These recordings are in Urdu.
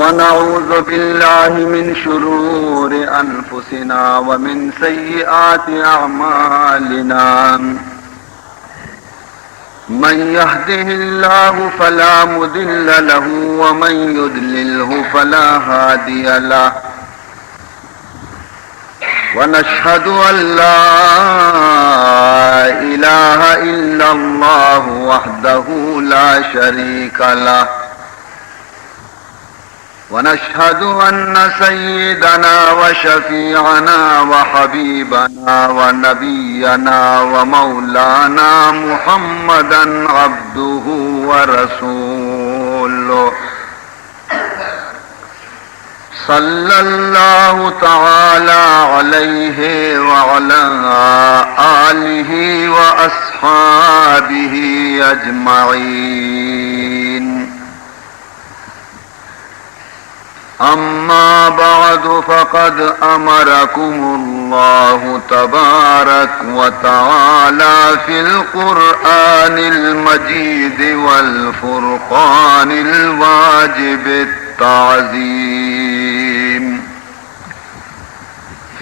ونعوذ بالله من شرور أنفسنا ومن سيئات أعمالنا من يهده الله فلا مضل له ومن يضلله فلا هادي له ونشهد أن لا إله إلا الله وحده لا شريك له ونشهد أن سيدنا وشفيعنا وحبيبنا ونبينا ومولانا محمدا عبده ورسوله صلى الله تعالى عليه وعلى آله وأصحابه أجمعين. أما بعد فقد أمركم الله تبارك وتعالى في القرآن المجيد والفرقان الواجب التعظيم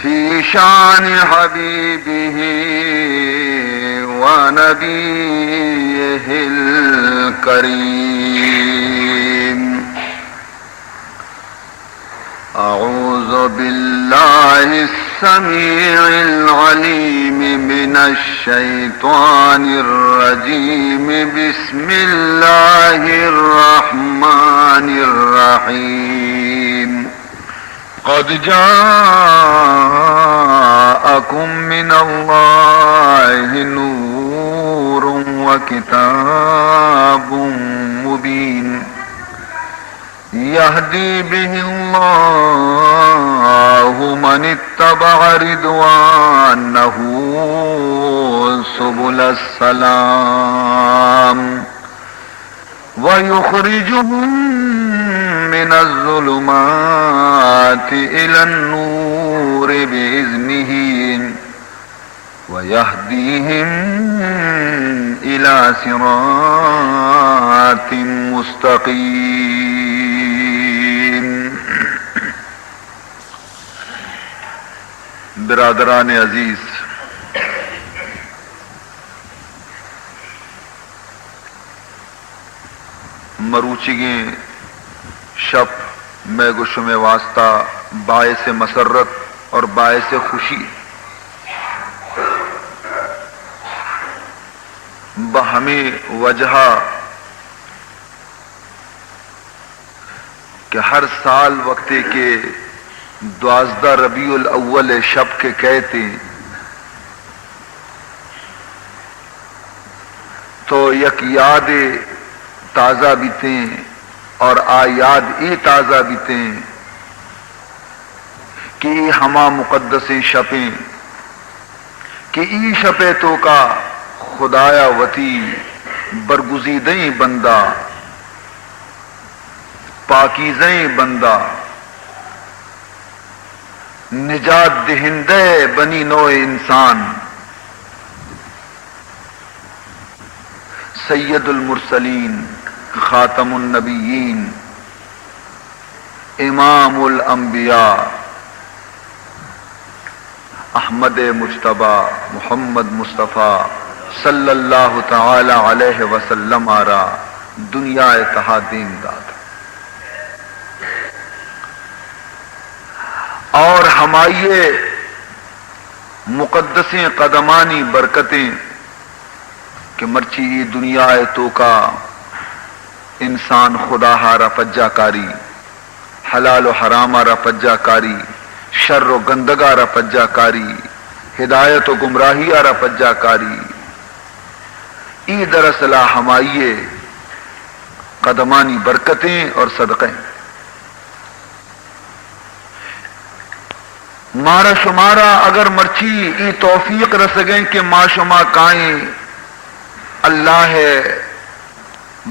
في شأن حبيبه ونبيه الكريم. أعوذ بالله السميع العليم من الشيطان الرجيم. بسم الله الرحمن الرحيم. قد جاءكم من الله نور وكتاب مبين يهدي به الله من اتبع رضوانه سبل السلام ويخرجهم من الظلمات إلى النور بإذنه ويهديهم إلى صراط مستقيم. برادران عزیز، مروچگیں شب میں گشم واسطہ باعث مسرت اور باعث خوشی بہمیں وجہ کہ ہر سال وقتے کے 12 ربیع الاول شب کے کہتے تو یک یاد تازہ بیتیں اور آیاد ای تازہ بیتیں کہ ہما مقدس شپیں کہ ای شپے تو کا خدایا وتی برگزیدیں بندہ پاکیزیں بندہ نجات دہندے بنی نوع انسان سید المرسلین خاتم النبیین امام الانبیاء احمد مجتبی محمد مصطفیٰ صلی اللہ تعالی علیہ وسلم آرا دنیا اتحادین داد اور ہمائیے مقدسیں قدمانی برکتیں کہ مرچی دنیا تو کا انسان خدا ہارا پجا کاری حلال و حرام آرا پجا کاری شر و گندگا را پجا کاری ہدایت و گمراہی آرا پجا کاری ای دراصل ہمائیے قدمانی برکتیں اور صدقیں مارا شمارا اگر مرچی ای توفیق رسگیں کہ ما شما کائیں اللہ ہے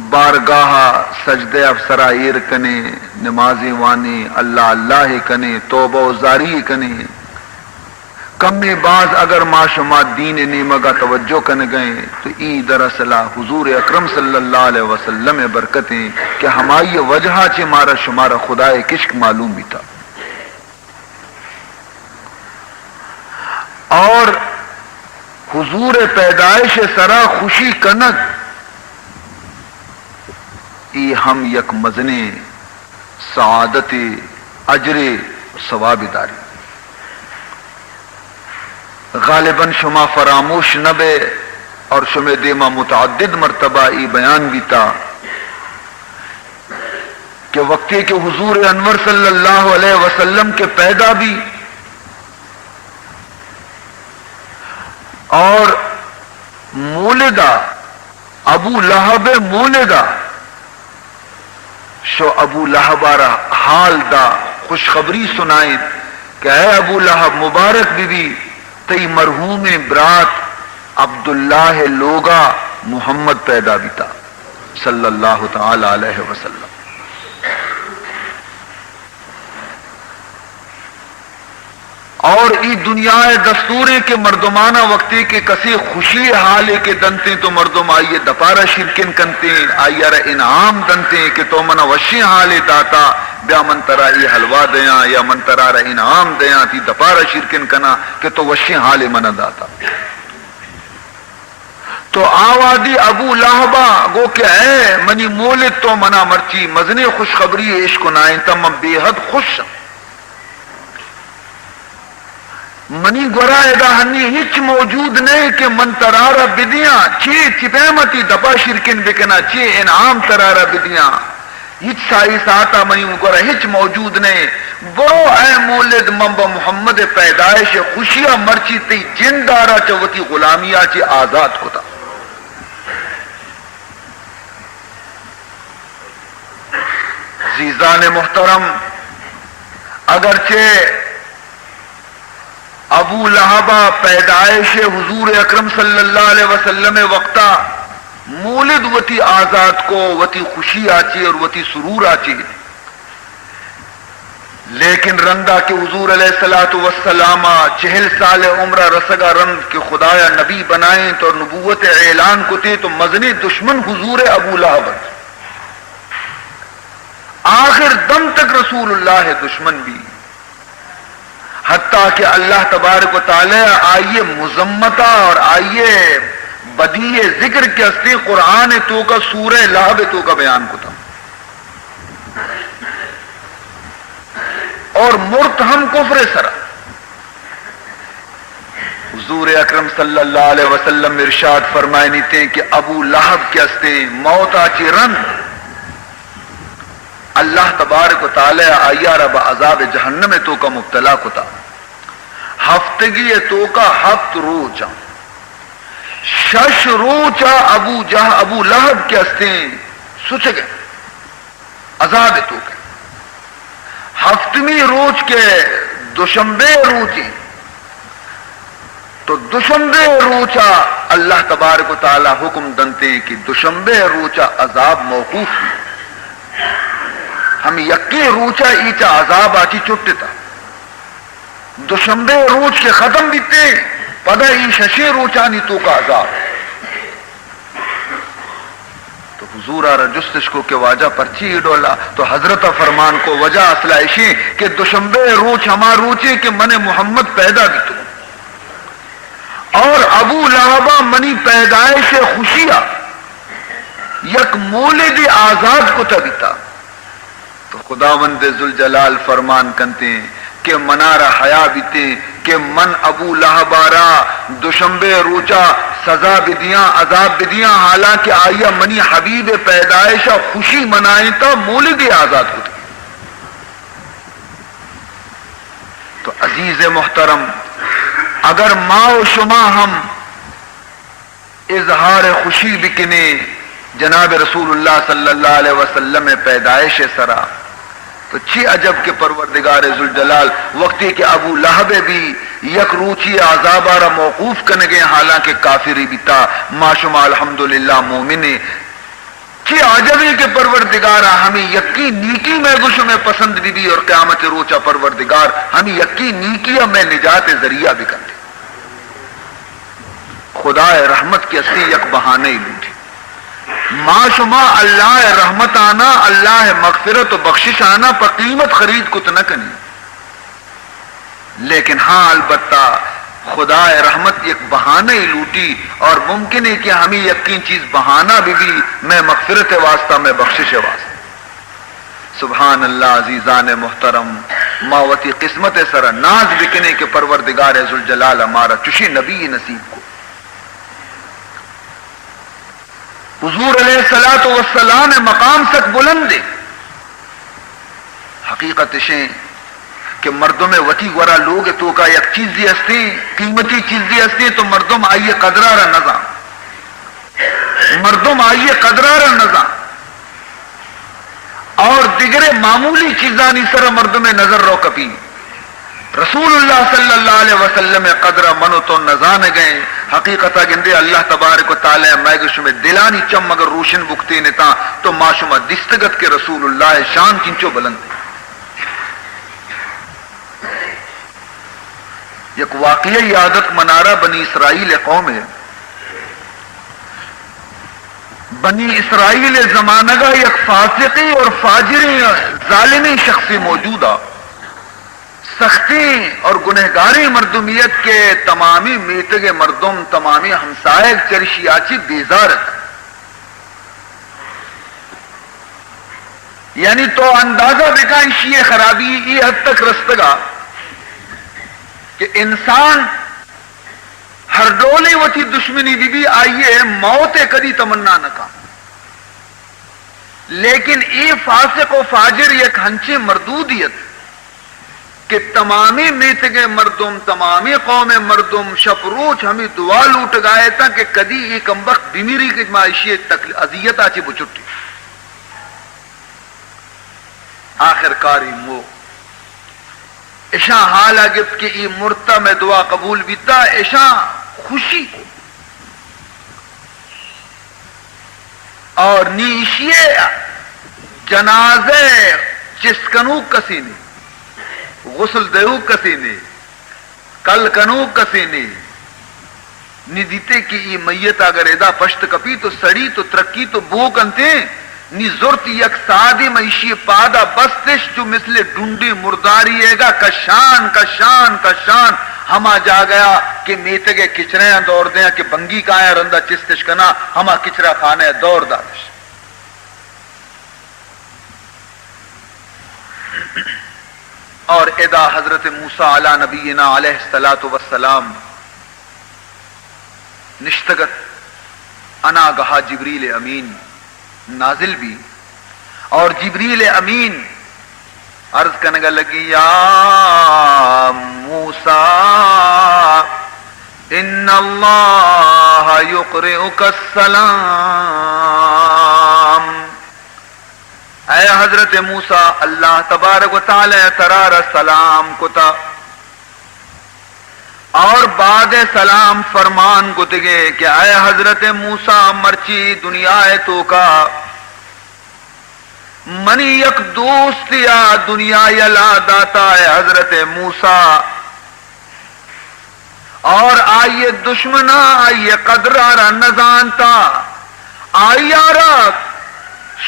بارگاہ سجدے افسرائیر کنے نمازی وانی اللہ اللہ کنے توبہ و زاری کنے کم باز اگر ما شما دین نیمگا توجہ کن گئے تو ای دراصل حضور اکرم صلی اللہ علیہ وسلم برکتیں کہ ہماری وجہ چے مارا شمارا خدائے کشک معلوم بھی تھا. اور حضور پیدائش سرا خوشی کنک ای ہم یک مزنے سعادت اجر ثواب داری. غالباً شما فراموش نہ بے اور شما دیما متعدد مرتبہ ای بیان بھی تھا کہ وقتی کہ حضور انور صلی اللہ علیہ وسلم کے پیدا بھی اور مولدہ ابو لہب مولدہ شو ابو لہب آرہ حال دا خوشخبری سنائیں کہ اے ابو لہب مبارک بی بی تی مرحوم برات عبداللہ لوگا محمد پیدا بیتا صلی اللہ تعالی علیہ وسلم. اور ای دنیا دستوریں کے مردمانہ وقتی کے کسی خوشی حالے کے دنتے تو مردم آئیے دپارہ شرکن کنتے آئیے انعام دنتے کہ تو منہ وشی حالے داتا بیا من ترا ای حلوہ دیاں یا من ترا انعام دیاں تی دپارہ شرکن کنا کہ تو وشی حالے منہ داتا. تو آوادی ابو لہبا گو کہ اے منی مولد تو منہ مرچی مزنے خوشخبری عشق نائیں تا من بے حد خوش منی گورا ادا ہنی ہچ موجود نہیں کہ من ترارا بدیاں چی چپیمتی دبا شرکن بکنا چی انعام ترارا بدیاں ہچ سائی ساتا منی گورا ہچ موجود نہیں. برو اے مولد منبا محمد پیدائش خوشیاں مرچی تی جندارا چوتی غلامیہ چی آزاد کتا. عزیزان محترم اگرچہ ابو لہبا پیدائش حضور اکرم صلی اللہ علیہ وسلم وقتا مولد وتی آزاد کو وتی خوشی آچی اور وتی سرور آچی، لیکن رندہ کے حضور علیہ السلام 40 سال عمرہ رسگا رند کے خدایا نبی بنائیں تو نبوت اعلان کو تے تو مزنی دشمن حضور ابو لہب آخر دم تک رسول اللہ دشمن بھی، حتیٰ کہ اللہ تبارک و تعالی آئیے مذمتہ اور آئیے بدیع ذکر کے ہستے قرآن تو کا سورہ لہب تو کا بیان کو تھا اور مرتہم کفر سرا. حضور اکرم صلی اللہ علیہ وسلم ارشاد فرمائے نیتے کہ ابو لہب کے ہستے موت آچی رن اللہ تبارک و تعالی آیا رب عذاب جہنم تو کا مبتلا کتا ہفتگی تو کا ہفت روچا شش روچا ابو لہب کے ہستیں سچ گئے عذاب تو کے ہفتمی روچ کے دوشنبے روچی تو دوشنبے روچا اللہ تبارک و تعالی حکم دنتے کہ دوشنبے روچا عذاب موقوف ہوئی. ہم یکی روچا ایچا عذاب آچی چھٹے تا دوشنبے روچ کے ختم بیتے پدا ای ششے روچانی تو کا عذاب. تو حضور آرہ جستش کو کہ واجہ پرچی ڈولا تو حضرت فرمان کو وجہ اصلائشی کہ دوشنبے روچ ہما روچے کہ من محمد پیدا بھی تو اور ابو لہبا منی پیدائش خوشیہ یک مولد آزاد کو تبیتا. تو خداوند ذوالجلال فرمان کنتے ہیں کہ منارہ حیا بیتے کہ من ابو لہبارا دوشنبے روچا سزا بدیاں عذاب بدیاں حالانکہ آیا منی حبیب پیدائشہ خوشی منائیں تا مولد آزاد ہوتی. تو عزیز محترم اگر ماں و شما ہم اظہار خوشی بکنے جناب رسول اللہ صلی اللہ علیہ وسلم پیدائش سرا تو چھ عجب کے پروردگار ذوالجلال وقتی کہ ابو لہب بھی یک روچی عذابارہ موقوف کنگے حالانکہ کافری بھی تا ما شما الحمدللہ مومنے چھ عجبی کے پروردگارہ ہمیں یقین نیکی میں گوشوں میں پسند بھی اور قیامت روچا پروردگار ہمیں یقین نیکیہ میں نجات ذریعہ بھی کرتے. خدا رحمت کی اسی یک بہانے لوٹی ما شما اللہ رحمت آنا اللہ مغفرت و بخشش آنا پر قیمت خرید کت نہ کنی، لیکن ہاں البتہ خدا رحمت ایک بہانہ ہی لوٹی، اور ممکن ہے کہ ہمیں یقین چیز بہانہ بھی میں مغفرت واسطہ میں بخشش واسطہ. سبحان اللہ. عزیزان محترم، ماوتی قسمت سر ناز بکنے کے پروردگار ذوالجلال ہمارا چشی نبی نصیب کو. حضور علیہ الصلوۃ والسلام مقام تک بلند ہے. حقیقت شیں کہ مردوں میں وتی ورا لوگ تو کا یک چیزی ہستی قیمتی چیزی ہستی تو مردم آئیے قدرار نظام، مردم آئیے قدرار نظام، اور دیگر معمولی چیزانی سر مردم میں نظر رو کپی. رسول اللہ صلی اللہ علیہ وسلم قدر منو تو نظان گئے. حقیقتا گندے اللہ تبارک و تعالی میگش میں دلانی چم اگر روشن بکتے نتا تو معشومہ دستگت کے رسول اللہ شان کنچو بلند. یک واقعی عادت منارہ بنی اسرائیل قوم ہے. بنی اسرائیل زمانہ کا یک فاسقی اور فاجری ظالمی شخصی موجودہ، سختی اور گنہگاری مردمیت کے تمامی میتگ مردم تمامی ہمسائے چرشی آچی بیزارت، یعنی تو اندازہ بکا شیئے خرابی یہ حد تک رستگا کہ انسان ہر ڈولے وتی دشمنی بھی آئیے موت کدی تمنا نہ کا، لیکن یہ فاسق و فاجر یک ہنچے مردودیت کہ تمامی میتگے مردم تمامی قوم مردم شپروچ ہمیں دعا لوٹ گائے تھا کہ کدی یہ کمبخت بیمیری کی معاشی اذیت آچی بچٹی. آخر کاری مو ایشا حال آگت کہ یہ مرتا میں دعا قبول بیتا ایشا خوشی اور نیشیے جنازے چسکنو کسی نے غسل دیو کسی نے کل کنو کسی نے نی دیتے کہ یہ میت اگر ادا پشت کپی تو سڑی تو ترکی تو بو کنتے نی زورت یک سادی معیشی پادا بستش جو مثل ڈونڈی مرداری ہے گا کشان کشان کشان ہما جا گیا کہ میتگے کچرے دور دیا کہ بنگی کا آیا رندہ چستش کنا ہما کچرا کھانے دور دادش. اور ادا حضرت موسیٰ علی نبینا علیہ الصلوۃ والسلام نشتگت انا گہا جبریل امین نازل بھی، اور جبریل امین عرض کرنے لگی یا موسیٰ ان اللہ یقرئک السلام، اے حضرت موسیٰ اللہ تبارک و تعالی ترار سلام کتا، اور بعد سلام فرمان کو دگے کہ اے حضرت موسیٰ مرچی دنیا ہے تو کا منی یک دوست یا دنیا یلا داتا ہے حضرت موسیٰ، اور آئیے دشمنا آئیے قدرارا نزانتا آئیارا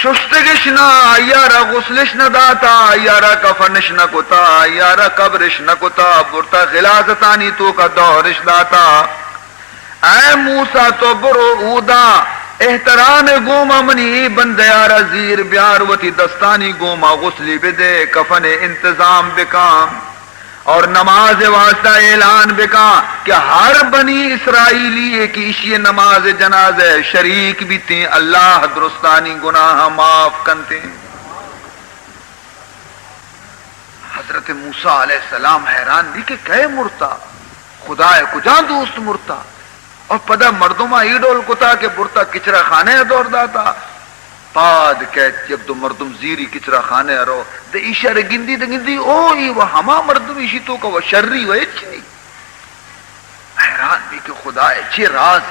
شستگش نہ آئیارا غسلش نہ داتا آئیارا کفنش نہ کتا آئیارا قبرش نہ کتا برتا غلازتانی تو کا دورش داتا. اے موسیٰ تو برو اودا احترام گوما منی بندیارا زیر بیار وتی دستانی گوما غسلی بدے کفن انتظام بکام اور نماز واسطہ اعلان بکا کہ ہر بنی اسرائیلی کی اشی نماز جنازہ شریک بھی تھیں اللہ درستانی گناہ معاف کنتے. حضرت موسیٰ علیہ السلام حیران بھی کہ کہے مرتا خدا ہے کجا دوست مرتا، اور پدا مردمہ ایڈول کتا کہ برتا کچرا خانے دور داتا پاد کہت یک دو مردم زیری کچرا خانے رو دے ایشا رے گندی دے گندی او ای وہ ہما مردم ایشی تو کا وہ شرری وہ اچھی نہیں. حیران بھی کہ خدا اچھی راز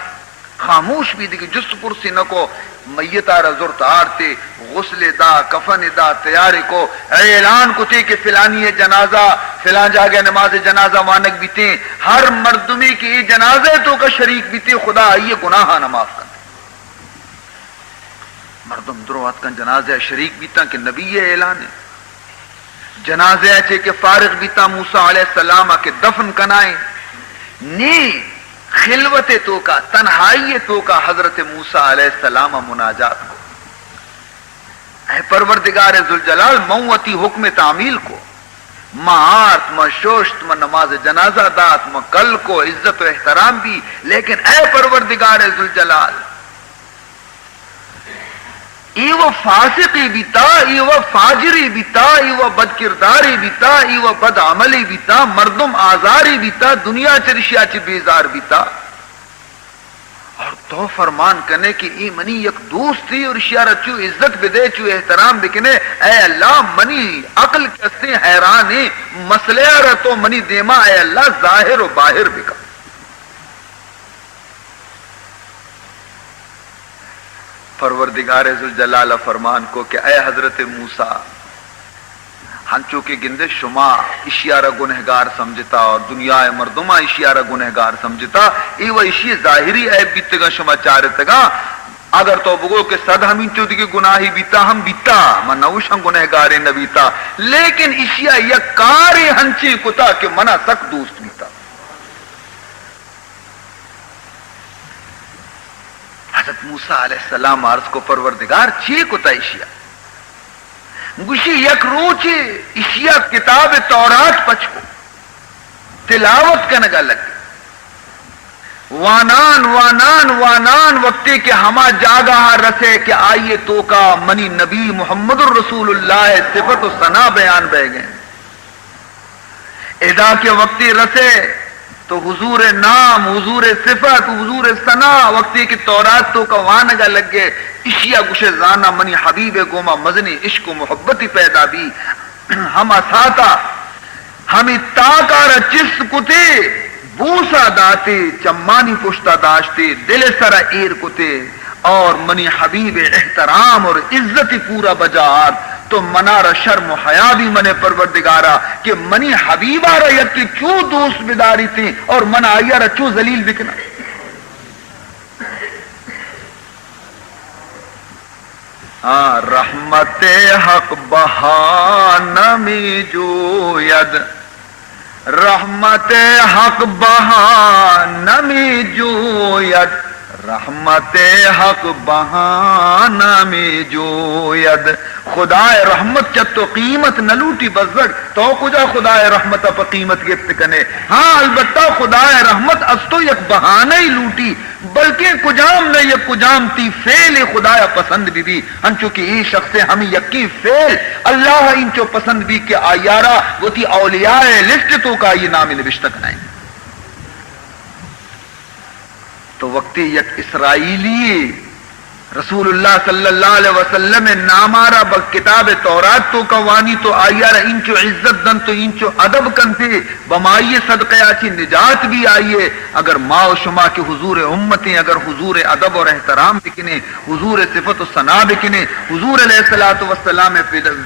خاموش بھی دیکھ جس پرسی نہ کو میتارا زرت آرتے غسل دا کفن دا تیارے کو اعلان کو تے کہ فلانی جنازہ فلان جاگے نماز جنازہ وانک بیتے ہر مردمی کی جنازے تو کا شریک بیتے خدا آئیے گناہ نہ معاف کر مردم دروات کا جنازہ شریک بیتا کہ نبی اعلان ہے جنازے اچھے کہ فارغ بیتا موسیٰ علیہ السلام کے دفن کنائیں نی خلوت تو کا تنہائی تو کا حضرت موسیٰ علیہ السلام مناجات کو اے پروردگار ذوالجلال موتی حکم تعمیل کو مہارت ما شوشت ما نماز جنازہ دات ما کل کو عزت و احترام بھی لیکن اے پروردگار ذوالجلال ایو فاسقی بیتا ایو فاجری بیتا ایو بدکرداری بیتا ایو بد عملی بیتا مردم آزاری بیتا دنیا چرشیا چی بیزار بیتا اور تو فرمان کرنے کی ای منی یک دوست تھی اور اشیارہ چو عزت بدے چو احترام بکنے اے اللہ منی عقل کستے حیرانے مسئلہ رہتو منی دیما اے اللہ ظاہر و باہر بکا پروردگار ذوالجلال فرمان کو کہ اے حضرت موسیٰ ہنچو کے گندے شما اشیارہ گنہگار سمجھتا اور دنیا مردمہ اشیارہ گنہگار سمجھتا ایوہ اشی ظاہری عیب بیتگا شما چارتگا اگر تو بگو کہ صد ہمیں چودی کے گناہی بیتا ہم بیتا من نوش ہم گنہگارے نہ بیتا لیکن اشیاء یک کاری ہنچی کتا کہ منا سک دوست بیتا حضرت موسیٰ علیہ السلام عرض کو پروردگار چی کتا اشیاء گوشی یک روچ اشیاء کتاب تورات پچ کو تلاوت کنگا لگے وانان وانان وانان وقتی کہ ہما جاگہ رسے کہ آئیے تو کا منی نبی محمد الرسول اللہ صفت و ثنا بیان بہ گئے ادا کے وقتی رسے تو حضور نام حضور صفت حضور ثنا وقتی کی تورات تو کا وانگا لگ گئے اشیاء گوشے زانا منی حبیب گوما مزنی عشق و محبتی پیدا بھی ہم اساتا ہمیں تاکار چس کتے بوسا داتے چمانی پشتا داشتے دل سرا ایر کتے اور منی حبیب احترام اور عزت پورا بجار تو منارا شرم و حیا بھی منے پروردگارا کہ منی حبیبہ را یکی چو دوست بداری تھی اور من آیا را چو ذلیل بکنا رحمت حق بہانمی جوید رحمت حق بہانمی جوید رحمت حق بہانہ میں جوید خدای رحمت چت تو قیمت نہ لوٹی بزرگ تو کجا خدای رحمت پا قیمت گفت کنے ہاں البتہ خدای رحمت اس تو یک بہانہ ہی لوٹی بلکہ کجام نہ یک کجام تی فعل خدای پسند بھی ہنچو کہ یہ شخص ہمیں یکی فعل اللہ انچو پسند بھی کہ آیارہ وہ تی اولیاء لسٹ تو کا یہ نام نوشتہ کنائیں تو وقتی یک اسرائیلی رسول اللہ صلی اللہ علیہ وسلم نامارا کتاب تورات تو کوانی تو آئیارا انچو عزت دن تو انچو ادب کنتے بمائیے صدقے آچی نجات بھی آئیے اگر ماں و شما کے حضور امتیں اگر حضور ادب اور احترام بکنے حضور صفت و ثنا بکنے حضور علیہ السلام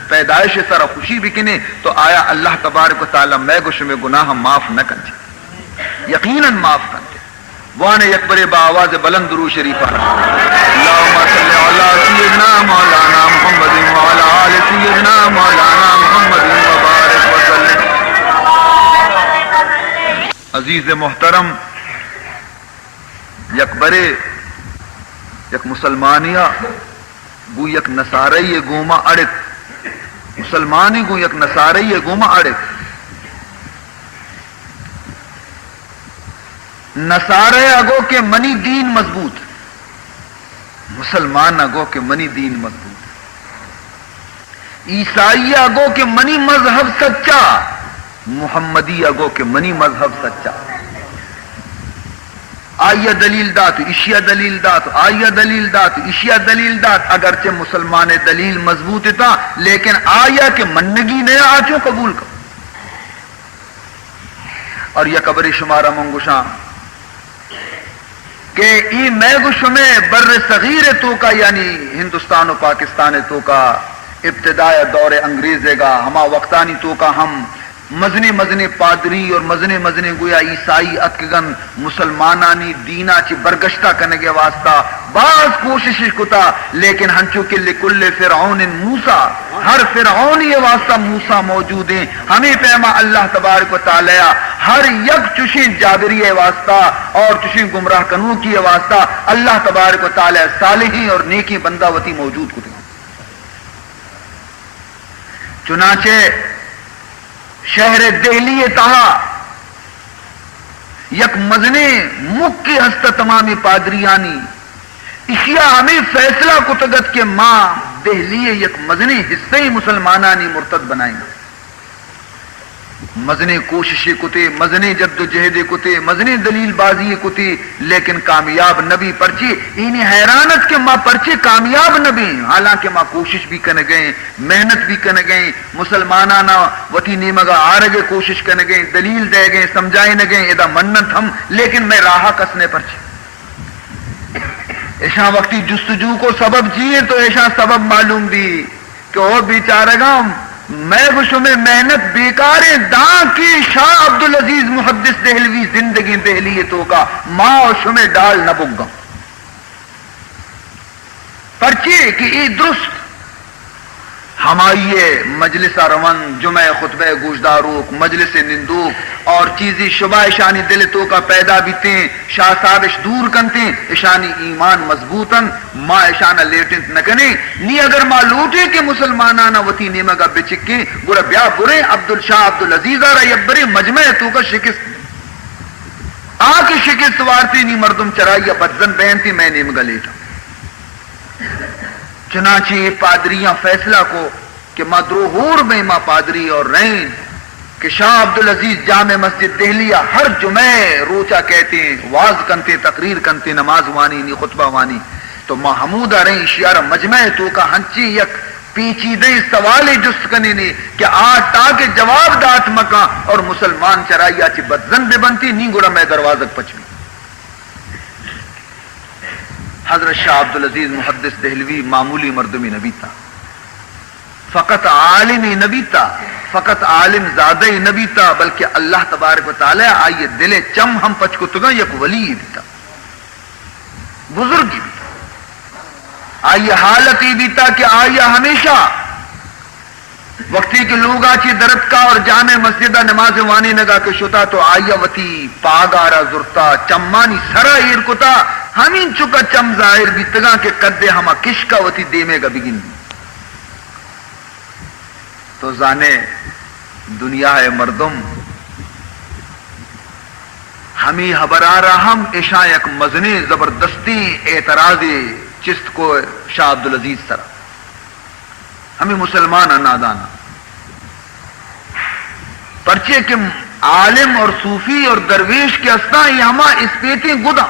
پیدائش سر خوشی بکنے تو آیا اللہ تبارک و تعالی میں گوش میں گناہ معاف نہ کنچے یقیناً معاف کنچے وانا یکبر با آواز بلند درو شریف اللہم صلی علی سیدنا مولانا محمد وعلی آل سیدنا مولانا محمد وبارک وسلم. عزیز محترم یکبر یک مسلمانیہ گو یک نصارائی گوما اڑت مسلمانی گو یک نصارائی گوما اڑت نصارے اگو کے منی دین مضبوط مسلمان اگو کے منی دین مضبوط عیسائی اگو کے منی مذہب سچا محمدی اگو کے منی مذہب سچا آئیہ دلیل دات اشیاء دلیل دات آئیہ دلیل دات اشیاء دلیل دات اگرچہ مسلمان دلیل مضبوط تھا لیکن آیا کہ منگی نیا آچو قبول کر اور یہ قبر شمارہ منگوشاں کہ ای میں گشمے بر صغیر تو کا یعنی ہندوستان و پاکستان تو کا ابتداء دور انگریزے گا ہما وقتانی تو کا ہم مزنے پادری اور مزنے گویا عیسائی اتکگن مسلمانانی دینا چی برگشتہ کرنے کے واسطہ بعض کوشش کتا، لیکن ہنچو کے لکل فرعون موسیٰ، ہر فرعون یہ واسطہ موسیٰ موجود ہیں. ہمیں پیما اللہ تبارک و تعالی ہر یک چشیں جابری واسطہ اور چشیں گمراہ کنو کی واسطہ اللہ تبارک و تعالی صالحین اور نیکی بندہ وتی موجود کتے. چنانچہ شہر دہلی تہا یک مزنے مک کی ہست تمامی پادریانی اشیاء ہمیں فیصلہ کتگت کے ماں دہلی یک مزنے حصے مسلمانانی مرتد بنائیں گے. مزنے کوشش کتے، مزنے جد و جہد کتے، مزنے دلیل بازی کتے، لیکن کامیاب نبی پرچے انہیں حیرانت کے ماں پرچے کامیاب نبی، حالانکہ ماں کوشش بھی کرنے گئے، محنت بھی کرنے گئے، مسلمانانا وطی نیمگا آرگے کوشش کرنے گئے، دلیل دے گئے، سمجھائے نہ گئے، ادا منت ہم، لیکن میں راہا کسنے پرچے. ایشاں وقتی جستجو کو سبب جیے تو ایشاں سبب معلوم بھی کہ اور بیچارہ گا میں گوشو میں محنت بیکاریں داں کی شاہ عبدالعزیز محدث دہلوی زندگی دہلی تو کا ماں اور شمیں ڈال نہ بگا پرچے کہ ای درست ہمائیے مجلس روان جمعہ خطبہ گوشداروک مجلس نندوک اور چیزی شبہ اشانی دل تو کا پیدا بیتیں شاہ صاحب اش دور کنتے اشانی ایمان مضبوطن ما اشانہ لیٹنت نکنے نی اگر ما لوٹے کہ مسلمانانا وطی نیمگا بچکیں گورا بیا برے عبدالشاہ عبدالعزیز آرہ یبرے مجمع تو کا شکست آکے شکست وارتی نی مردم چرائیہ بدزن بہنتی میں نیمگا لیٹا. چنانچہ پادریاں فیصلہ کو کہ مدروہور میں ماں پادری اور رین کہ شاہ عبدالعزیز جامع مسجد دہلیہ ہر جمعہ روچہ کہتے ہیں، واز کنتے، تقریر کنتے، نماز وانی نی خطبہ وانی تو ماں حمودہ رین شیارہ مجمع تو کا ہنچی یک پیچیدیں سوال جست کنے نے کہ آج تاکہ جواب دات مکا اور مسلمان چرائیہ چی بدزن بے بنتی نی گوڑا میں دروازک پچمی. حضرت شاہ عبدالعزیز محدث دہلوی معمولی مردمی نبی تھا، فقط عالمی نبی تھا، فقط عالم زادہ نبی تھا، بلکہ اللہ تبارک و تعالی آئیے دل چم ہم پچ کو تگا یک ولی بھی تھا، بزرگی بھی تھا. آئیے حالتی بھی تھا کہ آئیے ہمیشہ وقتی کے لوگ آچی درد کا اور جامع مسجدہ نماز وانی نگا کے شتا تو آئیے وتی پاگارا زرتا چمانی سرا ایر کتا ہمین چکا چم ظاہر بھی تگا کے قدے ہما کشکا وتی دیمے گا بگن تو زانے دنیا ہے مردم ہمیں حبرارا ہم اشاں یک مزنے زبردستی اعتراضی چست کو شاہ عبدالعزیز سرا ہمیں مسلمان نادانا پرچے کہ عالم اور صوفی اور درویش کے اسنا یہ ہما اس پیتیں گدا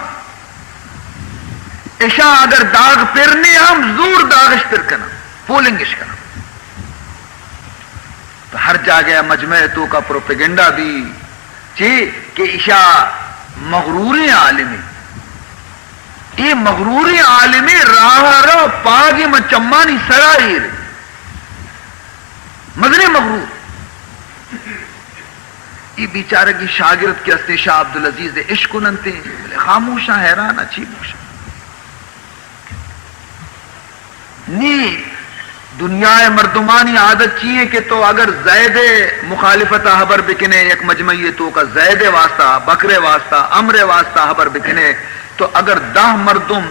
اشاں اگر داغ پرنے ہم زور داغش پر کنا پولنگش کنا تو ہر جاگہ مجمع تو کا پروپیگنڈا بھی چی کہ اشاں مغروری عالمی یہ مغروری عالمی راہ رو پاگی مچمانی سرائیر مدنی مغرور یہ بیچارے کی شاگرد کے استے شاہ عبدالعزیز دے عشق ننتے خاموشاں حیران اچھی موشاں نی دنیا مردمانی عادت چیئے کہ تو اگر زید مخالفت حبر بکنے یک مجمعی تو کا زید واسطہ بکرے واسطہ امر واسطہ حبر بکنے تو اگر 10 مردم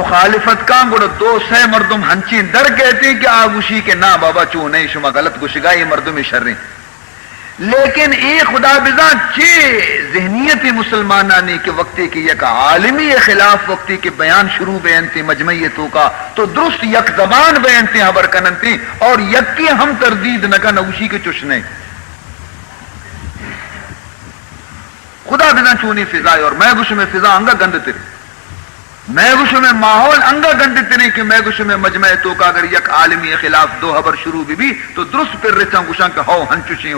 مخالفت کا گوڑا 200 مردم ہنچین در کہتے ہیں کہ آگوشی کے نا بابا چو نہیں شما غلط گشگا یہ مردم شریں لیکن اے خدا بزان چے ذہنیت مسلمانانی کے وقتی کی یک عالمی خلاف وقتی کے بیان شروع بیانتی مجمعیتوں کا تو درست یک زبان بیانتی حبر کننتی اور یک کی ہم تردید نکا نوشی کے چشنے خدا بزان چونی فضائے اور میں گوشو میں فضا انگا گند تیرے میں گوشو میں ماحول انگا گند تیرے کہ میں گوشو میں مجمع تو کا اگر یک عالمی خلاف 2 حبر شروع بھی تو درست پر رچاں گوشاں کہ ہو ہنچوشی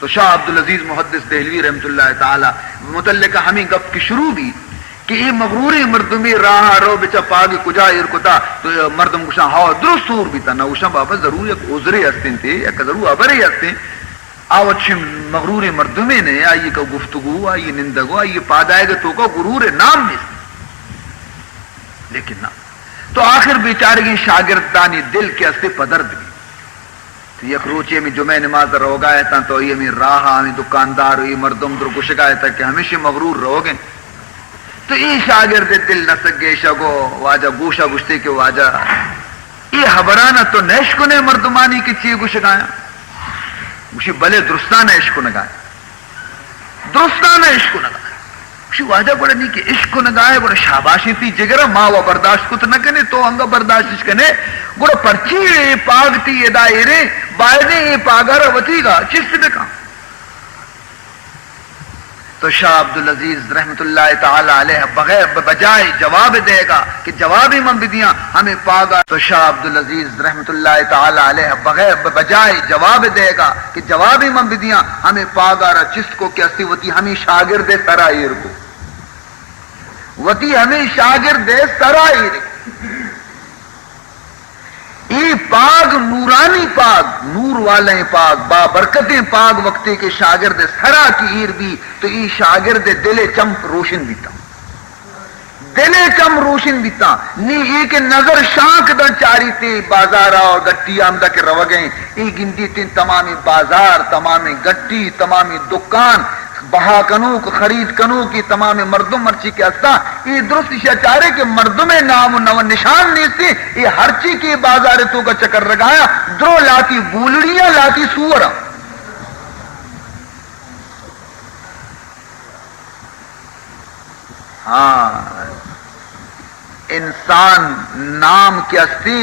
تو شاہ عبدالعزیز محدث دہلوی رحمۃ اللہ تعالی متعلق ہمیں گپ کی شروع بھی کہ یہ مغروری مردمی راہ رو بچا پاگی کجا ارکتا تو مردم گوشا ہاں درست اور بھی تا نہ گوشا بابا ضرور ایک عذرے ہستیں تھے یا ضرور ابرے ہستیں آوچ مغرور مردمی نے آئیے کا گفتگو آئیے نندگو آئیے پادائے گا تو کا غرور نام میں لیکن نہ تو آخر بیچارگی شاگردانی دل کے ہستے پدرد بھی تو یک روچے میں جمعہ نماز رو گئے تھا تو یہ میں راہ ہمیں دکاندار یہ مردم در گش گئے تھا کہ ہمیشہ مغرور رہو گے تو یہ شاگرد دل نہ سکے شگو واجہ گوشہ گشتے کے واجہ یہ حبرانہ تو نیشکو نے مردمانی کی چیز گش گایا مجھے بلے درستانہ عشق نگائے درستانہ عشق نگائے مجھے واجہ بڑا نہیں کہ عشق نگائے بڑا شاباشی تھی جگرہ ماں و برداشت کت نہ کنے تو انگا برداشت کنے بڑا پرچی پاگتی یہ دائرے بائدے یہ پاگارہ وطی گا چیز سے دیکھا تو شاہ عبدالعزیز رحمت اللہ تعالی علیہ بغیر بجائے جواب دے گا کہ جواب ہی من بدیاں ہمیں پاگا تو شاہ عبدالعزیز رحمت اللہ تعالی علیہ بغیر بجائے جواب دے گا کہ جواب ہی من بدیاں ہمیں پاگارہ چست کو کیسی وتی ہمیں شاگرد سرائر کو وتی ہمیں شاگرد سرائر ای پاگ نورانی پاگ نور والے پاگ با برکتیں پاگ وقتے کے شاگرد سرا کی ایر بھی تو ای شاگرد دل چم روشن بیتا دل چم روشن بیتا نی ای کے نظر شانک دن چاری تے بازارہ اور گٹی آمدہ کے رو گئیں ای گندی تین تمامی بازار تمامی گٹی تمامی دکان بہا کنو کو خرید کنو کی تمام مردم مرچی کے ہستا یہ درست اشارے کہ مردم نام و نو نشان نہیں تھی یہ ہر چی کی بازار تو کا چکر رگایا درو لاتی بولڑیاں لاتی سورا ہاں انسان نام کی ہستی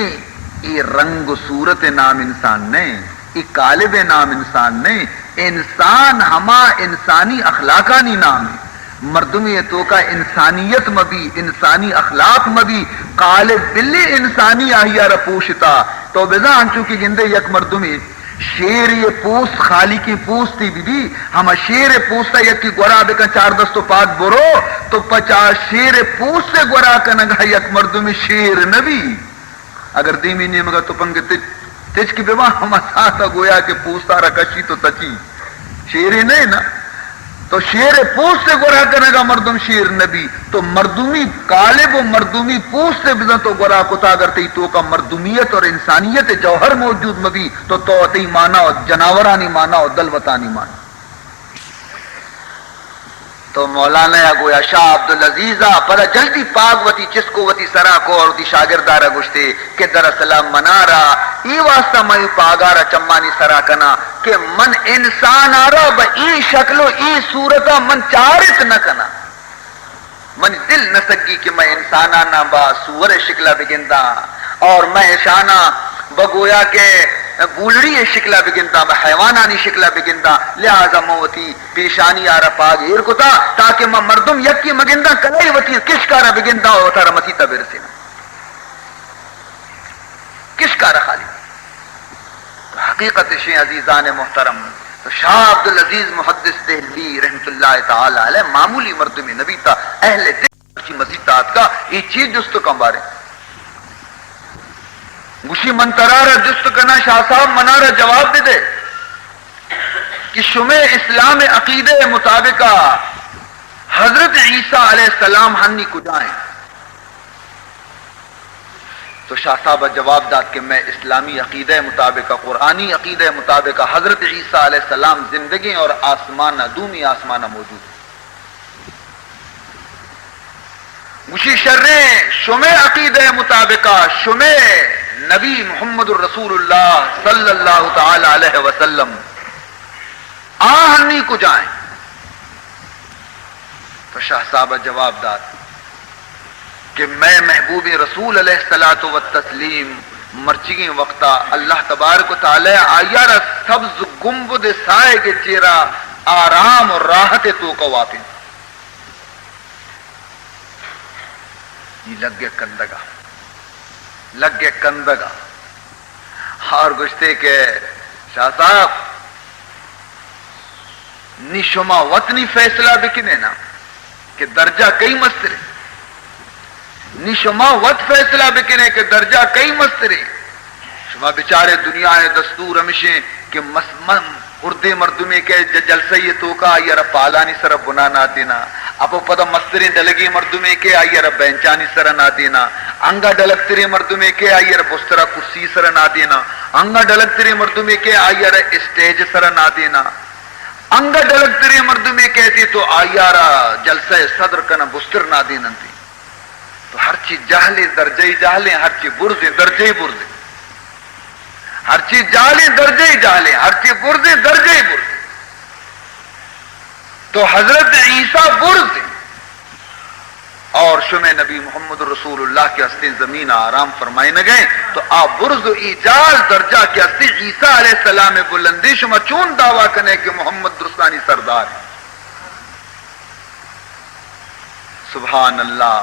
یہ رنگ و صورت نام انسان نہیں یہ قالب نام انسان نہیں انسان ہما انسانی اخلاقانی نام ہے مردمی تو کا انسانیت مبی انسانی اخلاق مبی قالب بلی انسانی آہیا رپوشتا تو بزا انچو کی گندے یک مردمی شیر یہ پوست خالی کی پوست تھی بھی ہما شیر پوستا یک کی گورا بکن 4 دستو پاک برو تو 50 شیر پوست سے گورا کنگا یک مردمی شیر نبی اگر دیمی نہیں مگا تو پنگ تیج کی بیوہ ہما ساتھا گویا کہ پوستا رکشی تو تچی شیری نہیں نا تو شیر پوست سے گورا کرنے گا مردم شیر نبی تو مردمی قالب و مردمی پوست سے بزن تو گورا کتا اگر تی تو کا مردمیت اور انسانیت جوہر موجود مبی تو تی مانا و جناورانی مانا و دلوتانی مانا تو مولانا یا گویا شاہ عبدالعزیزہ پر جلدی پاک وتی چس کو وتی سرا کو اور دی شاگردارہ گشتے کہ دراصل منارا ای واسطہ میں پاگارہ چمانی سرا کنا کہ من انسان آرہ با ای شکل و ای صورتہ من چارت نہ کنا من دل نہ سکی کہ میں انسانانا با سور شکلہ بگندہ اور میں شانہ بگویا کہ بولڑی شکلہ بگندہ حیوانانی شکلہ بگندہ لہذا موتی پیشانی آرہ پاگ ایر کتا تاکہ میں مردم یکی مگندہ کلائی وتی کش کارا بگندہ ہوتا رمتی تبیر سینا کش کارا خالی تو حقیقت شیئے عزیزان محترم تو شاہ عبدالعزیز محدث دہلوی رحمت اللہ تعالی علیہ معمولی مردمی نبی تا اہل دل کی مزید تات کا یہ چیز جستو کم بارے گوشی منترارہ جست کنا شاہ صاحب منارہ جواب دے دے کہ شمع اسلام عقیدے مطابقہ حضرت عیسیٰ علیہ السلام ہنی کجائیں تو شاہ صاحب جواب داد کہ میں اسلامی عقیدہ مطابقہ قرآنی عقیدہ مطابقہ حضرت عیسیٰ علیہ السلام زندگی اور آسمانہ دومی آسمانہ موجود گوشی شریں شمع عقیدہ مطابقہ شمع نبی محمد الرسول اللہ صلی اللہ تعالی علیہ وسلم آہنی کو جائیں تو شاہ صاحب جواب داد کہ میں محبوب رسول علیہ الصلوۃ والتسلیم مرچگی وقتا اللہ تبارک و تعالی آیارہ سبز گنبد سائے کے چیرہ آرام اور راحت تو کا واپن یہ لگ گیا کندگا لگ گیا کندگا اور گشتے کہ شاہ صاحب نی شما وطنی فیصلہ بکنے نا کہ درجہ کئی مسترے، نی شما وط فیصلہ بکنے کہ درجہ کئی مسترے. شما بیچارے دنیا ہے دستور ہمیشہ کہ اردے مردمے کے جلسے یہ تو کا آئی رب پالانی سر بنا نہ دینا، اپو پدا مسترین ڈلگی مردمے کے آئی رب بینچانی سر نہ دینا، انگا ڈلکتری مردمے کے آئی رب بسترا کرسی سر نہ دینا، انگا ڈلکتری مردمے کے آئی رب اسٹیج سر نہ دینا، انگا ڈلکتری مردمے کہتی تو آئی رب جلسہ صدر کنا بستر نہ دینا تھی. تو ہر چیز جاہلے درجے جاہلے، ہر چیز برزے درجے برزے، ہر چیز جاہلے درجے جاہلے، ہر چیز برزے درجے برزے. تو حضرت عیسیٰ برز اور شمع نبی محمد رسول اللہ کے ہستے زمین آرام فرمائے نہ گئے. تو آپ برز و ایجال درجہ کے ہستے عیسیٰ علیہ السلام بلندی شما چون دعویٰ کرنے کہ محمد رسولانی سردار ہے. سبحان اللہ.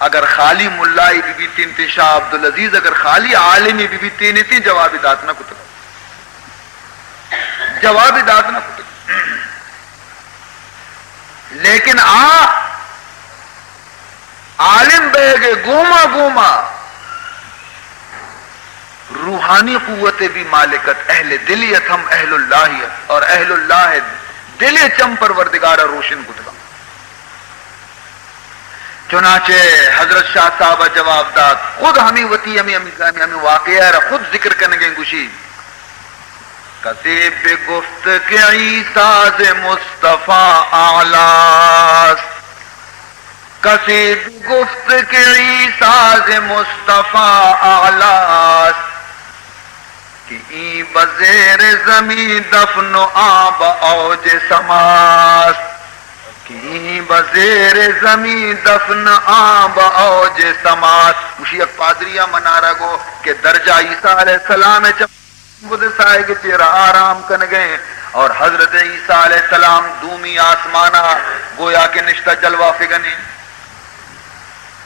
اگر خالی ملائی بی بی تین تی شاہ عبدالعزیز، اگر خالی عالمی بی بی تین تی جوابی دات نہ کتب، جوابی دات نہ کتب. لیکن عالم بے گے گوما گوما روحانی قوت بھی مالکت اہل دلیت ہم اہل اللہیت اور اہل اللہ دل چم پروردگارہ روشن کتب. چنانچہ حضرت شاہ صاحبہ جواب داد خود ہمیں وطی ہمیں واقعہ ہے خود ذکر کرنے گئے گوشی. کسی بے گفت کہ عیسیٰ ز مصطفیٰ اعلیٰ، کسی بے گفت کہ عیسیٰ ز مصطفیٰ اعلیٰ، کہ ای بزیر زمین دفن و آب اوج سماس، کی بزیر زمین دفن آب اوج سماس. مشیق پادریہ منارہ گو کہ درجہ عیسیٰ علیہ السلام بدھ سائے کے چہرہ آرام کن گئے اور حضرت عیسیٰ علیہ السلام دومی آسمانہ گویا کے نشتہ جلوہ فگنے.